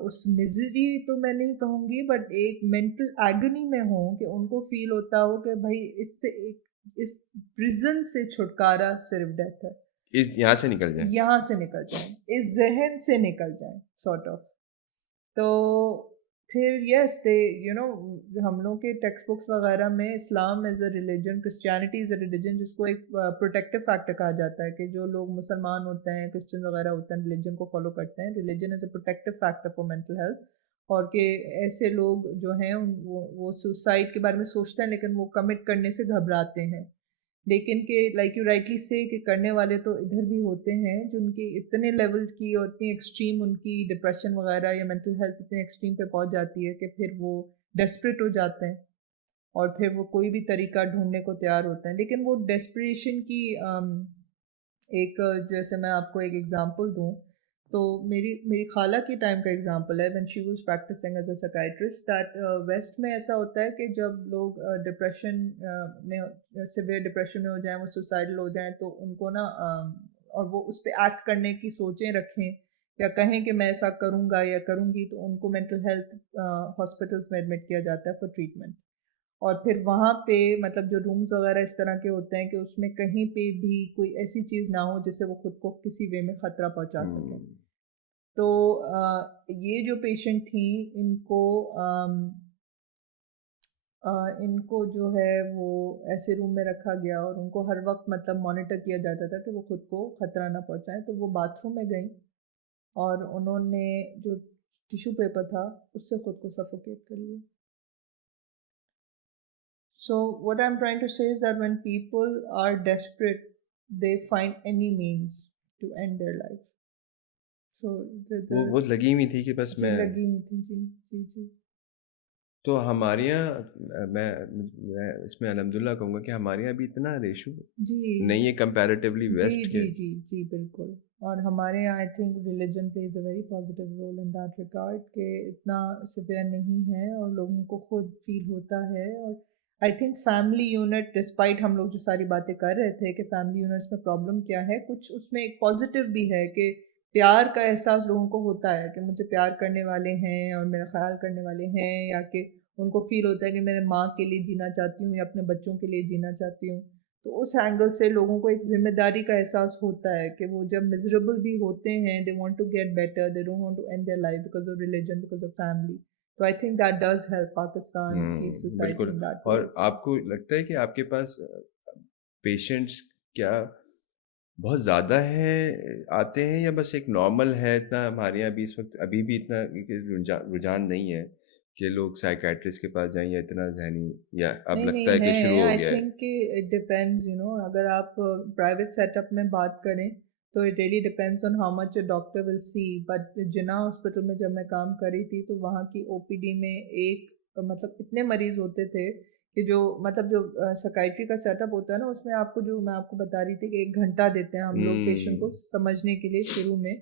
उस मिज़री तो मैं नहीं कहूँगी बट एक मेंटल एगनी में हों कि उनको फ़ील होता हो कि भई इस प्रिज़न से छुटकारा सिर्फ़ डेथ है। इस यहाँ से निकल जाएँ। यहाँ से निकल जाएँ, इस ज़हन से निकल जाएँ सॉर्ट ऑफ। तो फिर येस दे यू नो हम लोग के टेक्स्ट बुक्स वगैरह में Islam as a religion, Christianity is a religion जिसको एक प्रोटेक्टिव फैक्टर कहा जाता है कि जो लोग मुसलमान होते हैं, क्रिश्चियन वगैरह होते हैं, रिलिजन को फ़ॉलो करते हैं, religion is a protective factor for mental health और कि ऐसे लोग जो हैं वो सुसाइड के बारे में सोचते हैं लेकिन वो कमिट करने से घबराते हैं। लेकिन कि लाइक यू राइटली से कि करने वाले तो इधर भी होते हैं जिनकी इतने लेवल की और इतनी एक्सट्रीम उनकी डिप्रेशन वगैरह या मेंटल हेल्थ इतने एक्सट्रीम पे पहुंच जाती है कि फिर वो डेस्परेट हो जाते हैं और फिर वो कोई भी तरीका ढूंढने को तैयार होते हैं लेकिन वो डेस्परेशन की एक जैसे मैं आपको एक एग्जांपल दूँ, तो मेरी मेरी खाला के टाइम का एग्जांपल है when she was practising as a psychiatrist that west में ऐसा होता है कि जब लोग डिप्रेशन सिवियर डिप्रेशन में हो जाएँ, वो सुसाइडल हो जाएँ तो उनको ना और वो उस पे एक्ट करने की सोचें रखें या कहें कि मैं ऐसा करूँगा या करूँगी तो उनको मेंटल हेल्थ हॉस्पिटल्स में एडमिट किया जाता है फॉर ट्रीटमेंट। और फिर वहाँ पे मतलब जो रूम्स वगैरह इस तरह के होते हैं कि उसमें कहीं पे भी कोई ऐसी चीज़ ना हो जिससे वो खुद को किसी वे में ख़तरा पहुँचा सकें। हुँ। तो ये जो पेशेंट थी इनको अम, इनको जो है वो ऐसे रूम में रखा गया और उनको हर वक़्त मतलब मॉनिटर किया जाता था कि वो खुद को ख़तरा ना पहुँचाएँ। तो वो बाथरूम में गईं और उन्होंने जो टिश्यू पेपर था उससे खुद को सफोकेट कर लिया। So what I'm trying to say is that when people are desperate, they find any means to end their life. So वो the लगी हुई थी कि बस जी मैं लगी हुई थी जी जी जी तो हमारे यहाँ मैं इसमें अल्हम्दुलिल्लाह कहूँगा कि हमारे यहाँ अभी इतना रेशो जी नहीं है कंपैरेटिवली जी वेस्ट जी के। जी जी बिल्कुल और हमारे यहाँ I think religion plays a very positive role in that regard कि इतना सिवियर नहीं है और लोगों को खुद फील होता है और I think family unit despite हम लोग जो सारी बातें कर रहे थे कि फैमिली यूनिट्स में प्रॉब्लम क्या है कुछ उसमें एक पॉजिटिव भी है कि प्यार का एहसास लोगों को होता है कि मुझे प्यार करने वाले हैं और मेरा ख्याल करने वाले हैं या कि उनको फील होता है कि मेरे माँ के लिए जीना चाहती हूँ या अपने बच्चों के लिए जीना चाहती हूँ तो उस एंगल से लोगों को एक ज़िम्मेदारी का एहसास होता है कि वो जब मिज़रेबल भी होते हैं, they want to get better, they don't want to end their life because of religion, because of family. तो I think that does help Pakistan की सोसाइटी बिल्कुल। इन दैट वे और ऑल्सो। आपको लगता है कि आपके पास पेशेंट्स क्या बहुत ज़्यादा हैं आते हैं या बस एक नॉर्मल है इतना हमारे यहाँ भी इस वक़्त अभी भी इतना रुझान नहीं है कि लोग साइकियाट्रिस्ट के पास जाएँ या इतना ज़हनी या अब नहीं, लगता नहीं है कि शुरू है। हो आई गया है? थिंक कि इट डिपेंड्स अगर आप प्राइवेट सेटअप में बात करें, तो it really depends on how much a doctor will see. But Jinnah hospital में जब मैं काम कर रही थी, तो वहाँ की ओपीडी में मतलब इतने मरीज़ होते थे कि जो मतलब जो साइकियाट्री का सेटअप होता है ना, उसमें आपको जो मैं आपको बता रही थी कि 1 घंटा देते हैं हम लोग पेशेंट को हुँ, समझने के लिए शुरू में।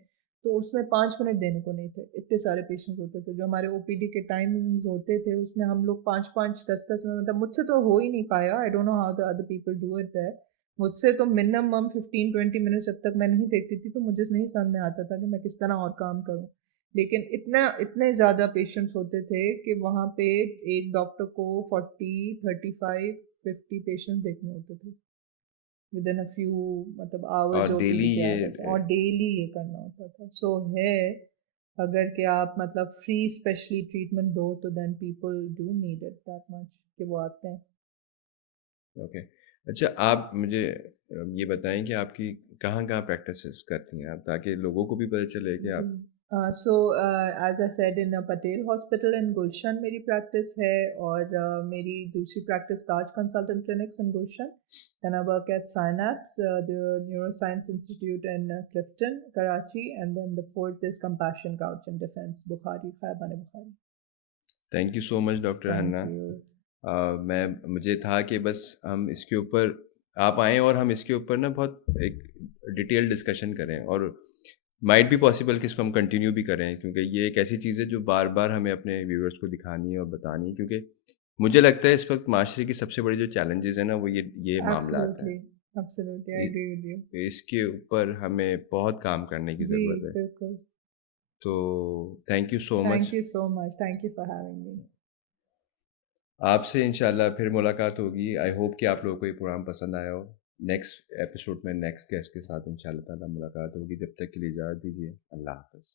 तो उसमें 5 मिनट देने को नहीं थे, इतने सारे पेशेंट्स होते थे। जो हमारे ओपीडी के टाइमिंग्स होते थे, उसमें हम लोग 5-5, 10-10 मिनट मतलब मुझसे तो हो ही नहीं पाया, I don't know how the other people do it that. मुझसे तो मिनिमम 15-20 मिनट्स जब तक मैं नहीं देखती थी, तो मुझे नहीं समझ में आता था कि मैं किस तरह और काम करूँ। लेकिन इतने ज़्यादा पेशेंट्स होते थे कि वहाँ पे एक डॉक्टर को 40, 35, 50 पेशेंट्स देखने होते थे। विदिन अ फ्यू मतलब आवर्स और डेली ओपीडी के ये आवर्स और डेली ये करना होता था। सो है अगर कि आप मतलब फ्री स्पेशली ट्रीटमेंट दो तो then people do need it that much कि वो आते हैं। ओके। अच्छा आप मुझे ये बताएँ कि आपकी कहाँ-कहाँ प्रैक्टिसेज़ करती हैं आप? ताकि लोगों को भी पता चले कि जी। आप So as I said in Patel Hospital in Gulshan मेरी practice है और मेरी दूसरी practice Taj Consultant Clinics in Gulshan. Then I work at Synapse, the Neuroscience Institute in Clifton, Karachi, and then the fourth is Compassion Couch in Defense, Bukhari, Khaiban Bukhari. Thank you so much doctor Thank Hannah. you. मुझे था कि बस हम इसके ऊपर आप आएँ और हम इसके ऊपर ना बहुत एक डिटेल डिस्कशन करें, और माइट बी पॉसिबल कि इसको हम कंटिन्यू भी करें, क्योंकि ये एक ऐसी चीज़ है जो बार-बार हमें अपने व्यूअर्स को दिखानी है और बतानी है, क्योंकि मुझे लगता है इस वक़्त माशरे की सबसे बड़ी जो चैलेंजेज़ है ना, वो ये मामलात हैं। Absolutely. Absolutely. I इ agree with you. इसके ऊपर हमें बहुत काम करने की जी, ज़रूरत है। बिल्कुल. तो thank you so much. Thank you so much. Thank you for having me. आपसे इंशाल्लाह फिर मुलाकात होगी। आई होप कि आप लोगों को ये प्रोग्राम पसंद आया हो। नेक्स्ट एपिसोड में नेक्स्ट गेस्ट के साथ इंशाल्लाह ताला मुलाकात होगी। जब तक के लिए इजाज़त दीजिए। अल्लाह हाफ़िज़।